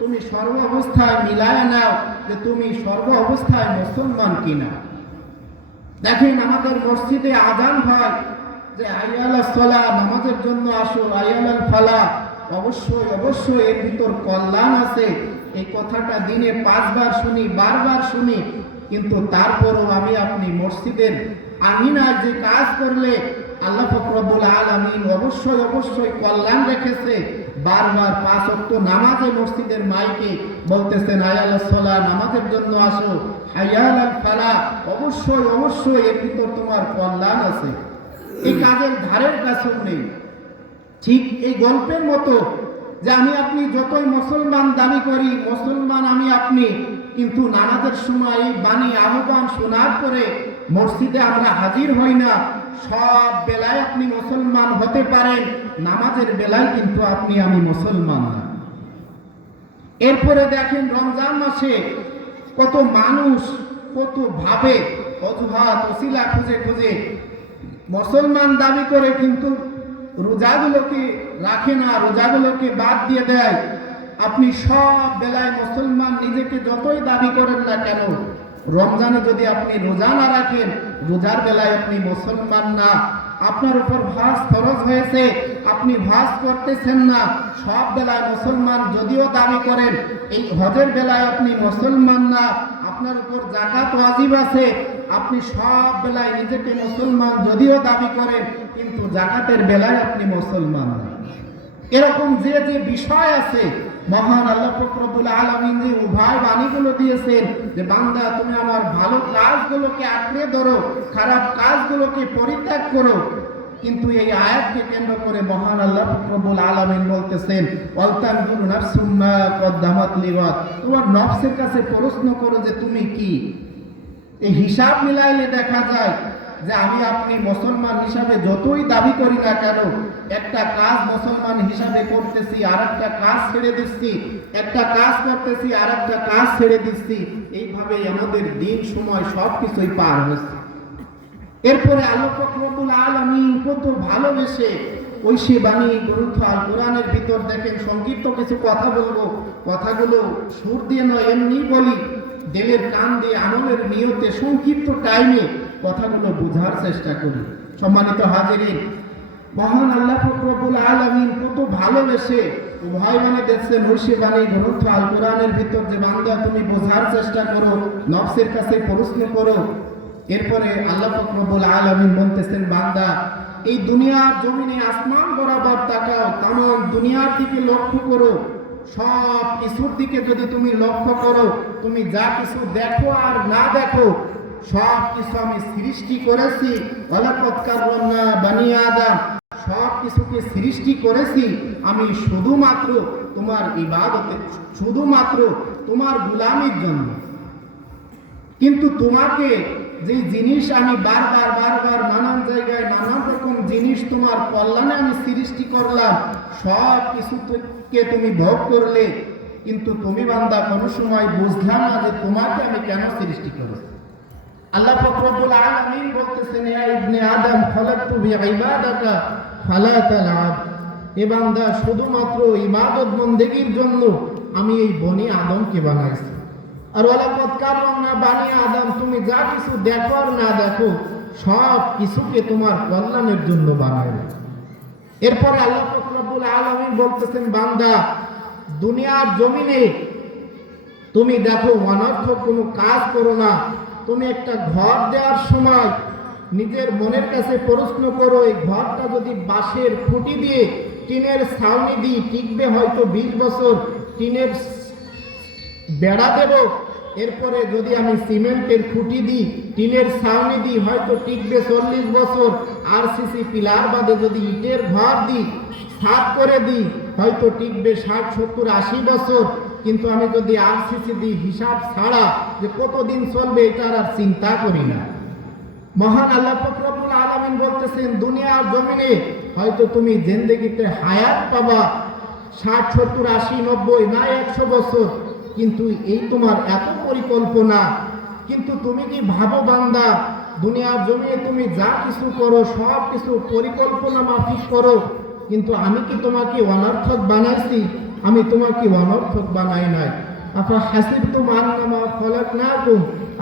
তুমি সর্ব অবস্থায় মিলায় নাও যে তুমি সর্ব অবস্থায় মুসলমান কিনা। দেখেন আমাদের মসজিদে আজান হয় যে হাইয়ালাস সালাহ, নামাজের জন্য আসো, হাইয়ালাল ফালাহ। অবশ্যই অবশ্যই এর ভিতর কল্যাণ আছে। এই কথাটা দিনে 5 বার শুনি, বারবার শুনি, কিন্তু তারপরও আমি আপনি মসজিদের আমিনায় যে কাজ করলে আল্লাহ পাক রব্বুল আলামিন অবশ্যই অবশ্যই কল্যাণ রেখেছে। বারবার 5 ওয়াক্ত নামাজে মসজিদের মাইকে বলতেছেন হাইয়ালাস সালাহ, নামাজের জন্য আসো, হাইয়ালাল ফালাহ। অবশ্যই অবশ্যই এর ভিতর তোমার কল্যাণ আছে। এই কাজের ধারের কাছেও নেই। ঠিক এই গল্পের মতো যে আমি আপনি যতই মুসলমান দাবি করি, মুসলমান আমি আপনি, কিন্তু নামাজের সময় এই বাণী আহ্বান শোনার পরে মসজিদে আমরা হাজির হই না। সব বেলায় আপনি মুসলমান হতে পারেন, নামাজের বেলায় কিন্তু আপনি আমি মুসলমান না। এরপরে দেখেন রমজান মাসে কত মানুষ কত ভাবে অজুহাত ওসিলা খুঁজে খুঁজে মুসলমান দাবি করে, কিন্তু রোজাগুলোকে রাখে না, রোজাগুলোকে বাদ দিয়ে দেয়। আপনি সব বেলায় মুসলমান নিজেকে যতই দাবি করেন না কেন, রমজানে যদি আপনি রোজা না রাখেন, রোজার বেলায় আপনি মুসলমান না। আপনার উপর হজ ফরজ হয়েছে, আপনি হজ করতেছেন না, সব বেলায় মুসলমান যদিও দাবি করেন, এই হজের বেলায় আপনি মুসলমান না। আপনার উপর যাকাত ওয়াজিব আছে, আপনি সব বেলায় নিজেকে মুসলমান যদিও দাবি করেন, কিন্তু যাকাতের বেলায় আপনি মুসলমান না। এরকম যে যে বিষয় আছে, মহান আল্লাহ পাক রব্বুল আলামিন যে উভয় বাণীগুলো দিয়েছেন যে বান্দা তুমি আমার ভালো কাজগুলোকে আঁকড়ে ধরো, খারাপ কাজগুলোকে পরিত্যাগ করো। কিন্তু এই আয়াতকে কেন্দ্র করে মহান আল্লাহ পাক রব্বুল আলামিন বলতেছেন, ওয়াল তানজুর নাফসুম মা কদ্দামাত লিগাদ। তোমার নফসের কাছে প্রশ্ন করো যে তুমি কি। এই হিসাব মিলাইলে দেখা যায় যে আমি আপনি মুসলমান হিসাবে যতই দাবি করি না কেন, একটা কাজ মুসলমান হিসাবে করতেছি, আর একটা কাজ ছেড়ে দিচ্ছি, একটা কাজ করতেছি, আর একটা কাজ ছেড়ে দিচ্ছি। এইভাবে আমাদের দিন সময় সবকিছুই পার হচ্ছে। এরপরে আল্লাহ পাক রব্বুল আলামিন কত ভালোবেসে ঐশী বাণী গ্রন্থ আল কোরআনের ভিতর দেখেন, সংক্ষিপ্ত কিছু কথা বলবো, কথাগুলো সুর দিয়ে নয় এমনি বলি, দিলের কান দিয়ে আমলের নিয়তে সংক্ষিপ্ত টাইমে কথাগুলো বোঝার চেষ্টা করি। সম্মানিত হাজিরিন, মহান আল্লাহ পাক রব্বুল আলামিন কত ভালোবেসে উভয় বাণী দেখছেন ঐশী বাণী গ্রন্থ আল কোরআনের ভিতর যে বান্দা তুমি বোঝার চেষ্টা করো, নফসের কাছে প্রশ্ন করো। এরপরে আল্লাহ পাক রব্বুল আলামিন বলতেছেন, বান্দা এই দুনিয়ার জমিনে আসমান বরাবর তাকাও, তামাম দুনিয়ার দিকে লক্ষ্য করো। সব কিছুর দিকে যদি তুমি লক্ষ্য করো, তুমি যা কিছু দেখো আর না দেখো, সব কিছু আমি সৃষ্টি করেছি। ওয়ালাকাদ কাররামনা বানি আদম, সব কিছুকে সৃষ্টি করেছি আমি শুধুমাত্র তোমার ইবাদতে, শুধুমাত্র তোমার গোলামির জন্য। কিন্তু তোমাকে যে জিনিস আমি বারবার বারবার নানান জায়গায় নানান রকম জিনিস তোমার কল্যাণে আমি সৃষ্টি করলাম, সব কিছুকে তুমি ভোগ করলে, কিন্তু তুমি বান্দা কোনো সময় বুঝলাম না যে তোমাকে আমি কেন সৃষ্টি করেছি। আল্লাহ পাক রব্বুল আলামিন বলতেছেন, ইয়া ইবনে আদম খলাকতু বিইবাদাকা ফালা তালআব, এ বান্দা শুধুমাত্র ইবাদত বন্দেগীর জন্য আমি এই বনি আদমকে বানাইছি। আর ওয়ালাকাদ কাররামনা বানি আদম, তুমি যা কিছু দেখো আর না দেখো সব কিছুকে তোমার কল্যাণের জন্য বানাইলাম। এরপরে আল্লাহ পাক রব্বুল আলামিন বলতেছেন, বান্দা দুনিয়ার জমিনে তুমি দেখো অনর্থক কোনো কাজ করো না। তুমি একটা ঘর দেওয়ার সময় নিজের মনের কাছে প্রশ্ন করো, এই ঘরটা যদি বাঁশের খুঁটি দিয়ে টিনের ছাউনি দিয়ে টিকবে হয়তো 20 বছর, টিনের বেড়া দেব, এরপরে যদি আমি সিমেন্টের খুঁটি দিই টিনের ছাউনি দিই হয়তো টিকবে 40 বছর, আরসিসি পিলার বাদে যদি ইটের ঘর দিই ছাদ করে দিই হয়তো টিকবে 60, 70, 80 বছর। কিন্তু আমি যদি আরসিসি দিই হিসাব ছাড়া যে কতদিন চলবে এটা আর চিন্তা করি না। মহান আল্লাহ পাক রব্বুল আলামিন বলতেছেন, দুনিয়ার জমিনে হয়তো তুমি জিন্দেগিতে হায়াত পাবা 60, 70, 80, 90 না 100 বছর, কিন্তু এই তোমার এত পরিকল্পনা। কিন্তু তুমি কি ভাবো বান্দা, দুনিয়ার জমিনে তুমি যা কিছু করো সব কিছু পরিকল্পনা মাফিক করো, কিন্তু আমি কি তোমাকে অনর্থক বানাইছি? আমি তোমাকে অনর্থক বানাই নাই। আফা হাসিবতুম আন্নামা খলাকনাকুম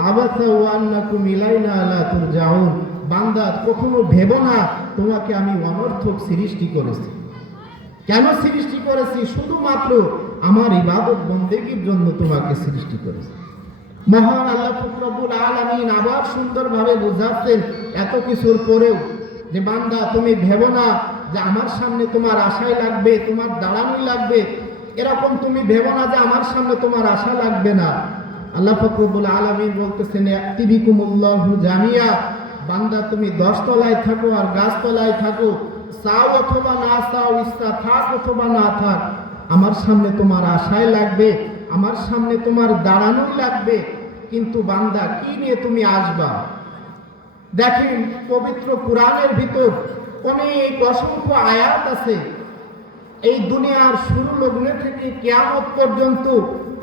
আবাসা ওয়া আন্নাকুম ইলাইনা লা তুরজাউন, বান্দা কখনো ভেবো না তোমাকে আমি অনর্থক সৃষ্টি করেছি। কেন সৃষ্টি করেছি? শুধুমাত্র আমার ইবাদত বন্দেগীর জন্য তোমাকে সৃষ্টি করেছি। মহান আল্লাহ পাক রব্বুল আলামিন আবার সুন্দরভাবে বোঝাচ্ছেন এত কিছুর পরেও যে বান্দা তুমি ভেবো না যে আমার সামনে তোমার আশাই লাগবে, তোমার দাঁড়ানোই লাগবে, এরকম তুমি ভেবো না যে আমার সামনে তোমার আশা লাগবে না। আল্লাহ পাক রব্বুল আলামিন বলতেছেন, ইয়াতিবিকুমুল্লাহু জামিয়া, বান্দা তুমি 10 তলায় থাকো আর গাছ তলায় থাকো, চাও অথবা না চাও, ইচ্ছা থাক অথবা না থাক, আমার সামনে তোমার আশাই লাগবে, আমার সামনে তোমার দাঁড়ানোই লাগবে। কিন্তু বান্দা কি নিয়ে তুমি আসবা? দেখেন পবিত্র কোরআনের ভিতর অনেক অসংখ্য আয়াত আছে। এই দুনিয়ার শুরু লগ্নে থেকে কিয়ামত পর্যন্ত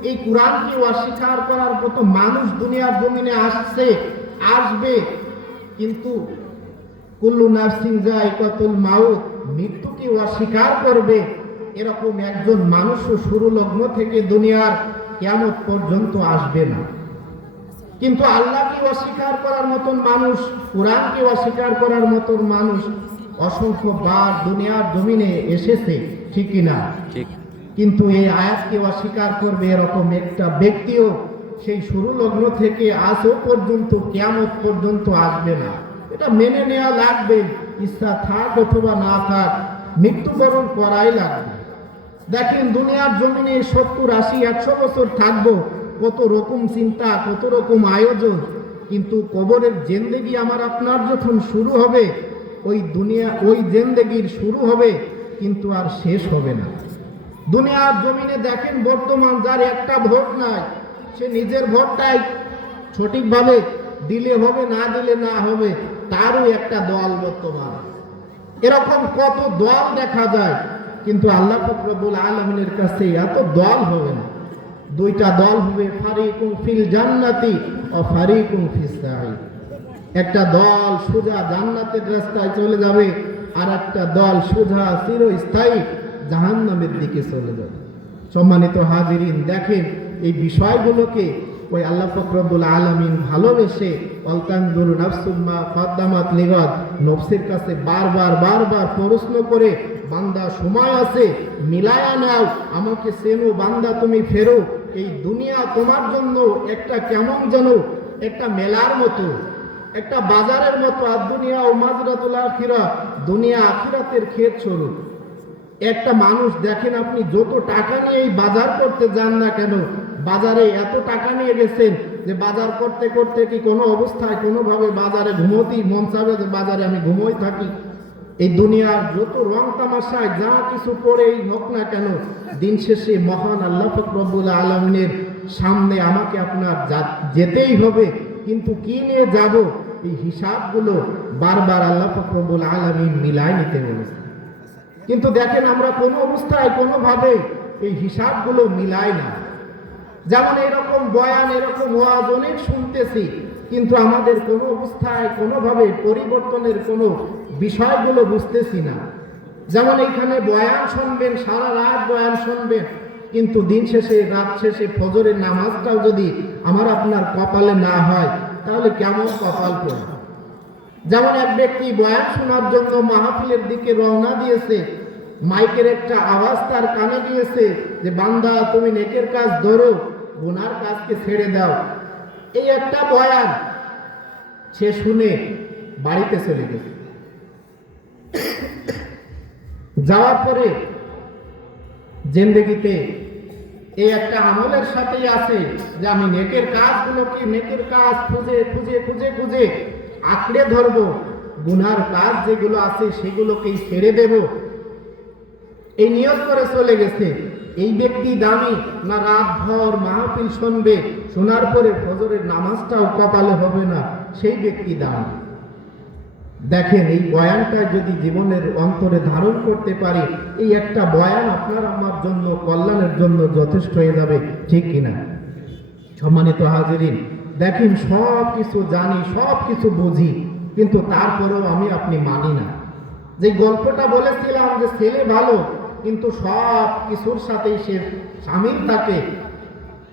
এই কোরআনকে অস্বীকার করার মতো মানুষ দুনিয়ার জমিনে আসছে, আসবে। কিন্তু কুল্লু নাফসিন যায়কাতুল মাউত, মৃত্যুকে অস্বীকার করবে এরকম একজন মানুষও শুরু লগ্ন থেকে দুনিয়ার কিয়ামত পর্যন্ত আসবে না। কিন্তু আল্লাহকে অস্বীকার করার মতন মানুষ, কোরআনকে অস্বীকার করার মতন মানুষ অসংখ্য বার দুনিয়ার জমিনে এসেছে, ঠিক কিনা? ঠিক। কিন্তু এই আয়াতকে অস্বীকার করবে এরকম একটা ব্যক্তিও সেই শুরু লগ্ন থেকে আজও পর্যন্ত কিয়ামত পর্যন্ত আসবে না। এটা মেনে নেওয়া লাগবে, ইচ্ছা থাক অথবা না থাক, মৃত্যুবরণ করাই লাগবে। দেখেন দুনিয়ার জমিনে 70, 80, 100 বছর থাকবো, কত রকম চিন্তা, কত রকম আয়োজন, কিন্তু কবরের জিন্দেগি আমার আপনার যখন শুরু হবে, ওই দুনিয়া ওই জিন্দেগির শুরু হবে কিন্তু আর শেষ হবে না। দুনিয়ার জমিনে দেখেন বর্তমান যার একটা ভোট নাই, সে নিজের ভোটটাই সঠিকভাবে দিলে হবে, না দিলে না হবে, তারও একটা দল বর্তমান। এরকম কত দল দেখা যায়, কিন্তু আল্লাহ পাক রব্বুল আলামিনের কাছে এত দল হবে না। দুইটা দল হবে, ফারিকুন ফিল জান্নাতি ও ফারিকুন ফিস সাঈদ। একটা দল সোজা জান্নাতের রাস্তায় চলে যাবে, আর একটা দল সোজা চিরস্থায়ী জাহান্নামের দিকে চলে যাবে। সম্মানিত হাজিরিন, দেখেন এই বিষয়গুলোকে ওই আল্লাহ পাক রব্বুল আলামিন ভালোবেসে অলতানজুরু নাফসুম মা কদ্দামাত লিগাদ, নফসের কাছে বারবার বারবার প্রশ্ন করে, বান্দা সময় আছে মিলায়া নাও, আমাকে চেনো বান্দা, তুমি ফেরো। এই দুনিয়া তোমার জন্য একটা কেমন যেন একটা মেলার মতো, একটা বাজারের মতো। আর দুনিয়া ও মাজরাতুল আখিরা, দুনিয়া আখিরাতের ক্ষেত স্বরূপ। একটা মানুষ দেখেন, আপনি যত টাকা নিয়ে এই বাজার করতে যান না কেন, বাজারে এত টাকা নিয়ে গেছেন যে বাজার করতে করতে কি কোনো অবস্থায় কোনোভাবে বাজারে ঘুমোতেই মন চাবে যে বাজারে আমি ঘুমোই থাকি? এই দুনিয়ার যত রং তামাশায় যা কিছু করেই হোক না কেন, দিন শেষে মহান আল্লাহ পাক রব্বুল আলামিনের সামনে আমাকে আপনার যেতেই হবে। কিন্তু কি নিয়ে যাব, এই হিসাবগুলো বারবার আল্লাহ পাক রব্বুল আলামিন মিলাই নিতে বলেছে। কিন্তু দেখেন আমরা কোনো অবস্থায় কোনোভাবে এই হিসাবগুলো মিলাই না। যেমন এরকম বয়ান, এরকম ওয়াজ অনেক শুনতেছি, কিন্তু আমাদের কোনো অবস্থায় কোনোভাবে পরিবর্তনের কোনো বিষয়গুলো বুঝতেছি না। যেমন এখানে বয়ান শুনবেন, সারা রাত বয়ান শুনবেন, কিন্তু দিন শেষে, রাত শেষে ফজরের নামাজটাও যদি আমার আপনার কপালে না হয়, তাহলে কেমন কপাল পড়ে। যেমন এক ব্যক্তি বয়ান শোনার জন্য মাহফিলের দিকে রওনা দিয়েছে, মাইকের একটা আওয়াজ তার কানে দিয়েছে যে বান্দা তুমি নেকের কাজ ধরো, গুনার কাজকে ছেড়ে দাও। এই একটা বয়ান সে শুনে বাড়িতে চলে গেছে। যাওয়ার পরে জিন্দেগিতে এই একটা আমলের সাথেই আছে যে আমি নেকের কাজগুলোকে, নেকের কাজ খুঁজে খুঁজে খুঁজে খুঁজে আঁকড়ে ধরবো, গুনার কাজ যেগুলো আছে সেগুলোকেই ছেড়ে দেব, এই নিয়ত করে চলে গেছে। এই ব্যক্তি দামি না রাত ভর মাহফিল শুনবে, শোনার পরে ফজরের নামাজটাও কপালে হবে না, সেই ব্যক্তি দামি। দেখেন এই বয়ানটা যদি জীবনের অন্তরে ধারণ করতে পারি, এই একটা বয়ান আপনার আমার জন্য কল্যাণের জন্য যথেষ্ট হয়ে যাবে, ঠিক কিনা? সম্মানিত হাজিরিন, দেখেন সব কিছু জানি, সব কিছু বুঝি, কিন্তু তারপরেও আমি আপনি মানি না। যে গল্পটা বলেছিলাম যে ছেলে ভালো কিন্তু সব কিছুর সাথেই সে শামিল থাকে,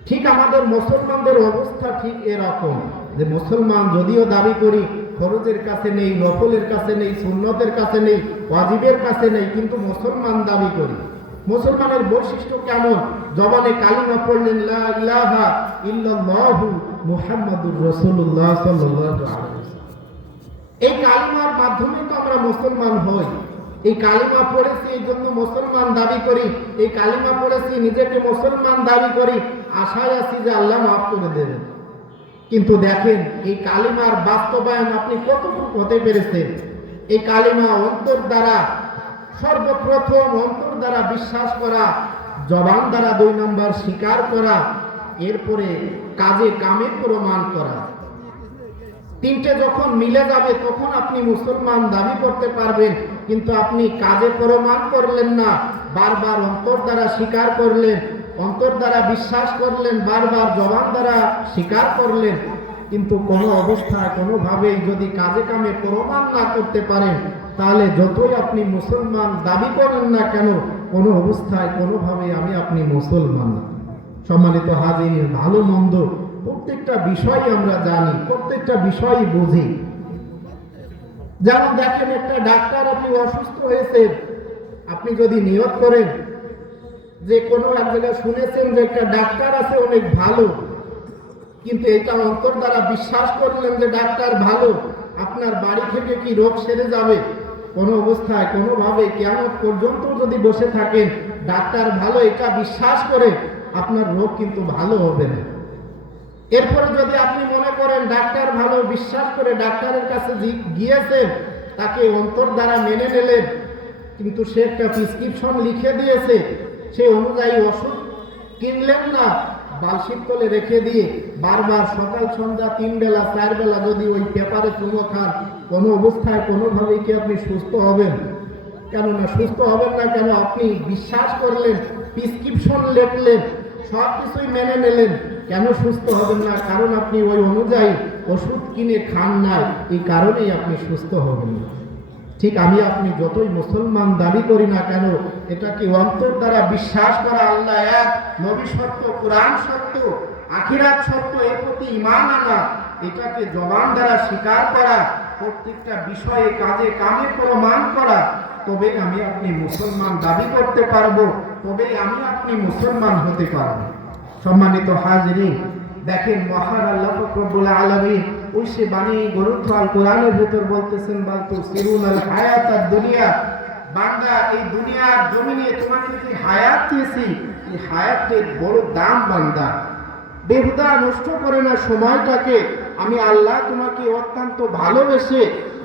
ঠিক আমাদের মুসলমানদের অবস্থা ঠিক এরকম যে মুসলমান যদিও দাবি করি ফরজের কাছে নেই, নফলের কাছে নেই, সুন্নতের কাছে নেই, ওয়াজিবের কাছে নেই, কিন্তু মুসলমান দাবি করি। মুসলমানের বৈশিষ্ট্য কেমন? জবানে কালিমা পড়লেন লা ইলাহা ইল্লাল্লাহু মুহাম্মাদুর রাসূলুল্লাহ সাল্লাল্লাহু আলাইহি ওয়াসাল্লাম। এই কালিমার মাধ্যমে তো আমরা মুসলমান হই। এই কালিমা পড়েছি এই জন্য মুসলমান দাবি করি, এই কালিমা পড়েছি নিজেকে মুসলমান দাবি করি, আশায় আছি যে আল্লাহ মাফ করে দেবেন। কিন্তু দেখেন এই কালিমার বাস্তবায়ন আপনি কতটুকু হতে পেরেছেন? এই কালিমা অন্তর দ্বারা, সর্বপ্রথম অন্তর দ্বারা বিশ্বাস করা, জবান দ্বারা 2 নম্বর স্বীকার করা, এরপরে কাজে কামে প্রমাণ করা। 3টে যখন মিলে যাবে তখন আপনি মুসলমান দাবি করতে পারবেন। কিন্তু আপনি কাজে প্রমাণ করলেন না, বারবার অন্তর দ্বারা স্বীকার করলেন, অন্তর দ্বারা বিশ্বাস করলেন, বারবার জবান দ্বারা স্বীকার করলেন, কিন্তু কোনো অবস্থায় কোনোভাবেই যদি কাজে কামে প্রমাণ না করতে পারেন, তাহলে যতই আপনি মুসলমান দাবি করেন না কেন, কোনো অবস্থায় কোনোভাবেই আমি আপনি মুসলমান না। সম্মানিত হাজির, ভালো মন্দ প্রত্যেকটা বিষয় আমরা জানি, প্রত্যেকটা বিষয় বুঝি। যেমন দেখেন একটা ডাক্তার, আপনি অসুস্থ হয়েছেন, আপনি যদি নিয়ত করেন যে কোনো এক জায়গায় শুনেছেন যে একটা ডাক্তার আছে অনেক ভালো, কিন্তু এটা অন্তর দ্বারা বিশ্বাস করলেন যে ডাক্তার ভালো, আপনার বাড়ি থেকে কি রোগ সেরে যাবে? কোনো অবস্থায় কোনোভাবে কিয়ামত পর্যন্ত যদি বসে থাকেন ডাক্তার ভালো এটা বিশ্বাস করে, আপনার রোগ কিন্তু ভালো হবে না। এরপরে যদি আপনি মনে করেন ডাক্তার ভালো, বিশ্বাস করে ডাক্তারের কাছে গিয়েছেন, তাকে অন্তর দ্বারা মেনে নিলেন, কিন্তু সে একটা প্রেসক্রিপশন লিখে দিয়েছে, সেই অনুযায়ী ওষুধ কিনলেন না, বালশিট করে রেখে দিয়ে বারবার সকাল সন্ধ্যা 3 বেলা 4 বেলা যদি ওই পেপারে চুমো খান, কোনো অবস্থায় কোনোভাবেই কি আপনি সুস্থ হবেন? কেন না সুস্থ হবেন না? কেন? আপনি বিশ্বাস করলেন, প্রেসক্রিপশন লিখলেন, সব কিছুই মেনে নিলেন, কেন সুস্থ হবেন না? কারণ আপনি ওই অনুযায়ী ওষুধ কিনে খান নাই, এই কারণেই আপনি সুস্থ হবেন না। ঠিক আমি আপনি যতই মুসলমান দাবি করি না কেন, এটাকে অন্তর দ্বারা বিশ্বাস করা, আল্লাহ এক, নবী সত্য, কোরআন সত্য, আখিরাত সত্য, এর প্রতি ঈমান আনা, এটাকে জবান দ্বারা স্বীকার করা, প্রত্যেকটা বিষয়ে কাজে কামে প্রমাণ করা, তবে আমি আপনি মুসলমান দাবি করতে পারবো, তবে আমি আপনি মুসলমান হতে পারবো। সম্মানিত হাজিরিন, দেখেন মহান আল্লাহ রব্বুল আলামিন ওই সে বাণী গ্রন্থ আল কোরআনের ভেতর বলতেছেন, বালতু সিরুনাল হায়াতাদ দুনিয়া, বান্দা এই দুনিয়ার জমিনে তোমাকে যে হায়াত দিয়েছি, এই হায়াতের বড় দাম বান্দা, বেহুদা নষ্ট করে না সময়টাকে। আমি আল্লাহ তোমাকে অত্যন্ত ভালোবেসে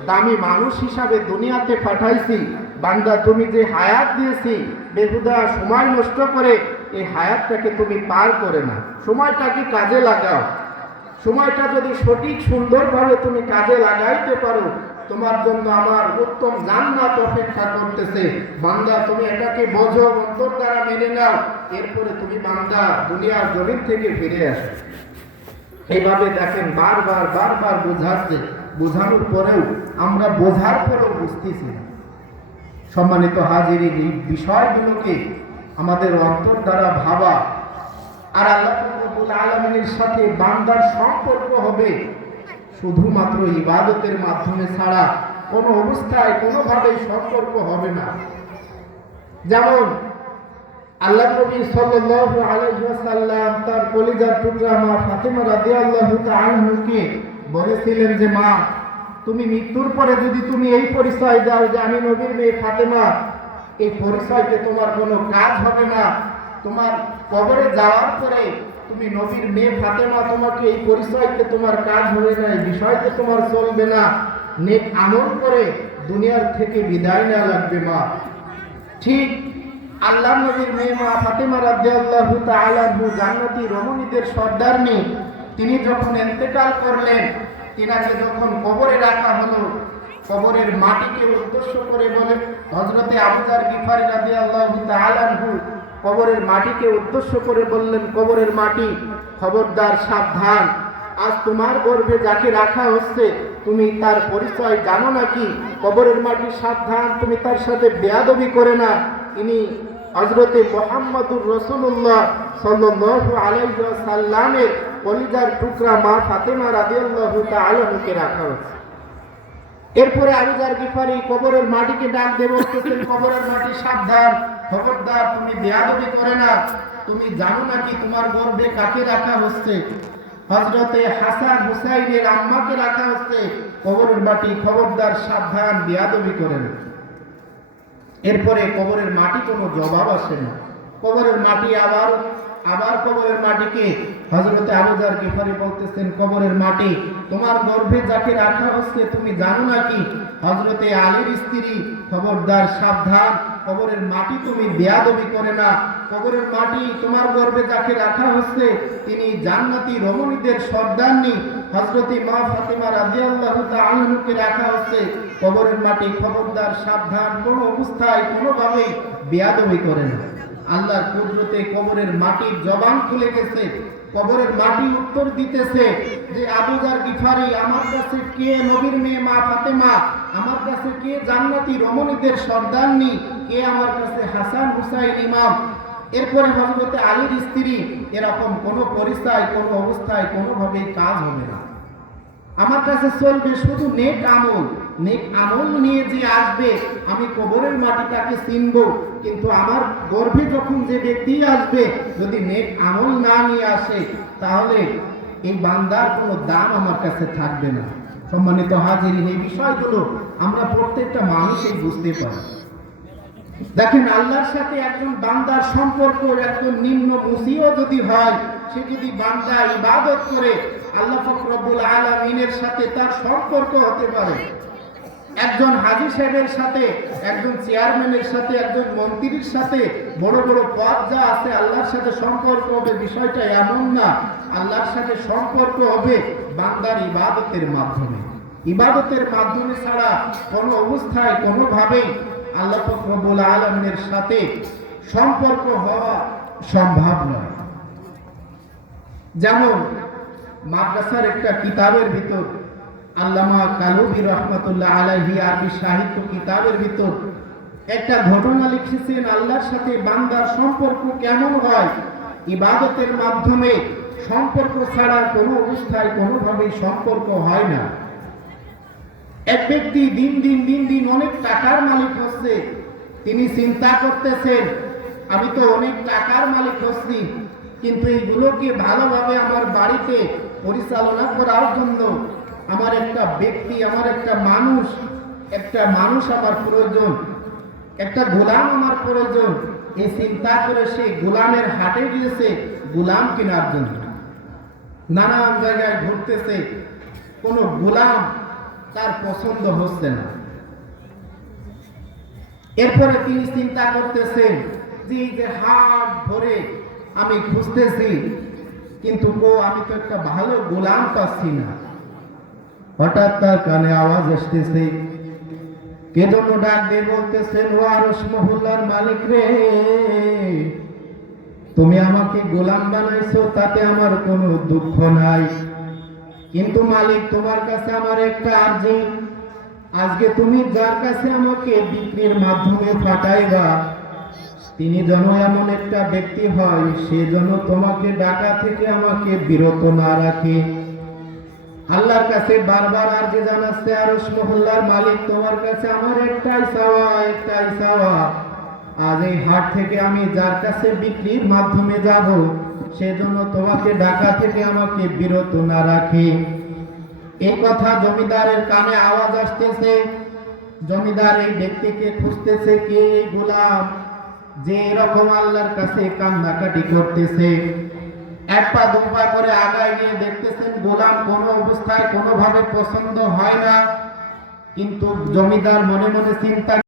দামি মানুষ হিসাবে দুনিয়াতে পাঠাইছি, বান্দা তুমি যে হায়াত দিয়েছি, বেহুদা সময় নষ্ট করে এই হায়াতটাকে তুমি পার করে না, সময়টাকে কাজে লাগাও। সময়টা যদি সঠিক সুন্দরভাবে তুমি কাজে লাগাইতে পারো, তোমার জন্য আমার উত্তম জান্নাত অপেক্ষা করতেছে। বান্দা তুমি এটাকে বোঝো, অন্তর দ্বারা মেনে নাও, এরপরে তুমি বান্দা দুনিয়ার জমিন থেকে ফিরে আসো। এইভাবে দেখেন বারবার বারবার বোঝাচ্ছে, বোঝানোর পরেও আমরা বোঝার পরেও বুঝতেছি না। সম্মানিত হাজিরিন, এই বিষয়গুলোকে আমাদের অন্তর দ্বারা ভাবা, আর আল্লাহ রাব্বুল আলামিনের সাথে বান্দার সম্পর্ক হবে শুধুমাত্র ইবাদতের মাধ্যমে ছাড়া কোনো অবস্থায় কোনোভাবেই সম্পর্ক হবে না। যেমন আল্লাহ নবী সাল্লাল্লাহু আলাইহি ওয়াসাল্লাম তার কলিজার টুকরা মা ফাতেমা রাদিয়াল্লাহু তাআলাকে বলেছিলেন যে মা, তুমি মৃত্যুর পরে যদি তুমি এই পরিচয় দাও যে আমি নবীর মেয়ে ফাতেমা, এই পরিচয়তে তোমার কোনো কাজ হবে না। তোমার কবরে যাওয়ার পরে তুমি নবীর মেয়ে ফাতেমা, তোমাকে এই পরিচয়তে তোমার কাজ হবে না, এই বিষয়তে তোমার চলবে না। নেক আমল করে দুনিয়ার থেকে বিদায় নেওয়া লাগবে মা। ঠিক আল্লাহ নবীর মেয়ে মা ফাতেমা রাদিয়াল্লাহু তাআলা জান্নাতি রমণীদের সর্দারনি, তিনি যখন ইন্তেকাল করলেন, তিনাকে যখন কবরে রাখা হলো, কবরের মাটিকে উদ্দেশ্য করে বলে হযরতে আবু যার গিফারী রাদিয়াল্লাহু তাআলা কবরের মাটিকে উদ্দেশ্য করে বললেন, কবরের মাটি খবরদার, সাবধান, আজ তোমার গর্ভে যাকে রাখা হচ্ছে তুমি তার পরিচয় জানো নাকি? কবরের মাটি সাবধান, তুমি তার সাথে বেয়াদবি করে না। তিনি হযরতে মুহাম্মদুর রাসূলুল্লাহ সাল্লাল্লাহু আলাইহি ওয়াসাল্লামের কলিজার টুকরা মা ফাতেমা রাদিয়াল্লাহু তাআলাকে রাখা হচ্ছে। এরপরে আবু যার গিফারী কবরের মাটিকে ডাক দিয়ে বলতেছেন, কবরের মাটি সাবধান, খবরদার, তুমি বেয়াদবি করে না। তুমি জানো নাকি তোমার গর্ভে কাকে রাখা হচ্ছে? হযরতে হাসান হুসাইনের আম্মাকে রাখা হচ্ছে। কবরের মাটি খবরদার, সাবধান, বেয়াদবি করে না। এরপরে কবরের মাটি কোনো জবাব আসে না। কবরের মাটি আবার কবরের মাটিকে হযরতে আবু যার গিফারী বলতেছেন, কবরের মাটি, তোমার গর্ভে যাকে রাখা হচ্ছে তুমি জানো নাকি? হযরতে আলীর স্ত্রী, খবরদার, সাবধান, কবরের মাটি, তুমি বেয়াদবি করে না। কবরের মাটি, তোমার গর্ভে যাকে রাখা হচ্ছে তিনি জান্নাতি রমণীদের সর্দারনি হযরতে মা ফাতেমা রাদিয়াল্লাহু তাআলাকে রাখা হচ্ছে। কবরের মাটি, খবরদার, সাবধান, কোনো অবস্থায় কোনোভাবেই বেয়াদবি করে না। আল্লাহর কুদরতে কবরের মাটির জবান খুলে গেছে। কবরের মাটি উত্তর দিতেছে যে আবু যার গিফারী, আমার কাছে কে নবীর মেয়ে মা ফাতেমা, আমার কাছে কে জান্নাতি রমণীদের সর্দারনি, কে আমার কাছে হাসান হুসাইন ইমাম। এরপরে হযরতে আলীর স্ত্রী, এরকম কোনো পরিচয় কোনো অবস্থায় কোনোভাবেই কাজ হবে না। আমার কাছে চলবে শুধু নেক আমল। নেক আমল নিয়ে যে আসবে, আমি কবরের মাটিটাকে চিনব, কিন্তু আমার গর্ভে যখন যে ব্যক্তি আসবে যদি নেক আমল না নিয়ে আসে, তাহলে এই বান্দার কোনো দাম আমার কাছে থাকবে না। সম্মানিত হাজিরিন, এই বিষয়গুলো আমরা প্রত্যেকটা মানুষই বুঝতে পারি। দেখেন, আল্লাহর সাথে একজন বান্দার সম্পর্ক একজন নিম্ন মুসিও যদি হয়, সে যদি বান্দা ইবাদত করে, আল্লাহ পাক রব্বুল আলামিনের সাথে তার সম্পর্ক হতে পারে। একজন হাজী সাহেবের সাথে, একজন চেয়ারম্যানের সাথে, একজন মন্ত্রীর সাথে, বড় বড় পদ যা আছে, আল্লাহর সাথে সম্পর্ক হবে বিষয়টা এমন না। আল্লাহর সাথে সম্পর্ক হবে বান্দার ইবাদতের মাধ্যমে। ইবাদতের মাধ্যমে ছাড়া কোনো অবস্থায় কোনোভাবেই আল্লাহ পাক রব্বুল আলামিনের সাথে সম্পর্ক হওয়া সম্ভব নয়। যেমন মাদ্রাসার একটা কিতাবের ভিতর আল্লামা কালবী রহমাতুল্লাহ আলাইহি আরবি সাহিত্য কিতাবের ভিতর একটা ঘটনা লিখেছেন, আল্লাহর সাথে বান্দার সম্পর্ক কেমন হয়। ইবাদতের মাধ্যমে সম্পর্ক ছাড়া কোনো অবস্থায় কোনোভাবেই সম্পর্ক হয় না। এক ব্যক্তি দিন দিন অনেক টাকার মালিক হচ্ছে। তিনি চিন্তা করতেছেন, আমি তো অনেক টাকার মালিক হচ্ছি, কিন্তু এইগুলোকে ভালোভাবে আমার বাড়িতে পরিচালনা করার জন্য আমার একটা ব্যক্তি, আমার একটা মানুষ আমার প্রয়োজন, একটা গোলাম আমার প্রয়োজন। এই চিন্তা করে সে গোলামের হাটে গিয়েছে গোলাম কেনার জন্য। নানান জায়গায় ঘুরতেছে, কোনো গোলাম তার পছন্দ হচ্ছে না। এরপরে তিনি চিন্তা করতেছেন যে হাট ভরে আমি খুঁজতেছি, কিন্তু আমি তো একটা ভালো গোলাম পাচ্ছি না। হঠাৎ তার কানে আওয়াজ আসতেছে, কে যেন ডাক দিয়ে বলতেছেন, ও আরশ মহল্লার মালিক রে, তুমি আমাকে গোলাম বানাইছো, তাতে আমার কোনো দুঃখ নাই, কিন্তু মালিক তোমার কাছে আমার একটা আর্জি, আজকে তুমি যার কাছে আমাকে বিক্রির মাধ্যমে পাঠাইবা, তিনি যেন এমন একটা ব্যক্তি হয়, সে যেন তোমাকে ডাকা থেকে আমাকে বিরত না রাখে। আল্লাহর কাছে বারবার আরজি জানাচ্ছে, আরশ মহল্লার মালিক, তোমার কাছে আমার একটাই চাওয়া, আজ এই হাট থেকে আমি যার কাছে বিক্রির মাধ্যমে যাব, সেজন্য তোমাকে ডাকা থেকে আমাকে বিরত না রাখে। এই কথা জমিদারের কানে আওয়াজ আসতেছে। জমিদার এই ব্যক্তিকে খুঁজতেছে, কে এই গোলাম যে এরকম আল্লাহর কাছে কান্নাকাটি করতেছে। এক পা দু পা করে আগায় গিয়ে দেখতেছেন গোলাম কোনো অবস্থায় কোনোভাবে পছন্দ হয় না, কিন্তু জমিদার মনে মনে চিন্তা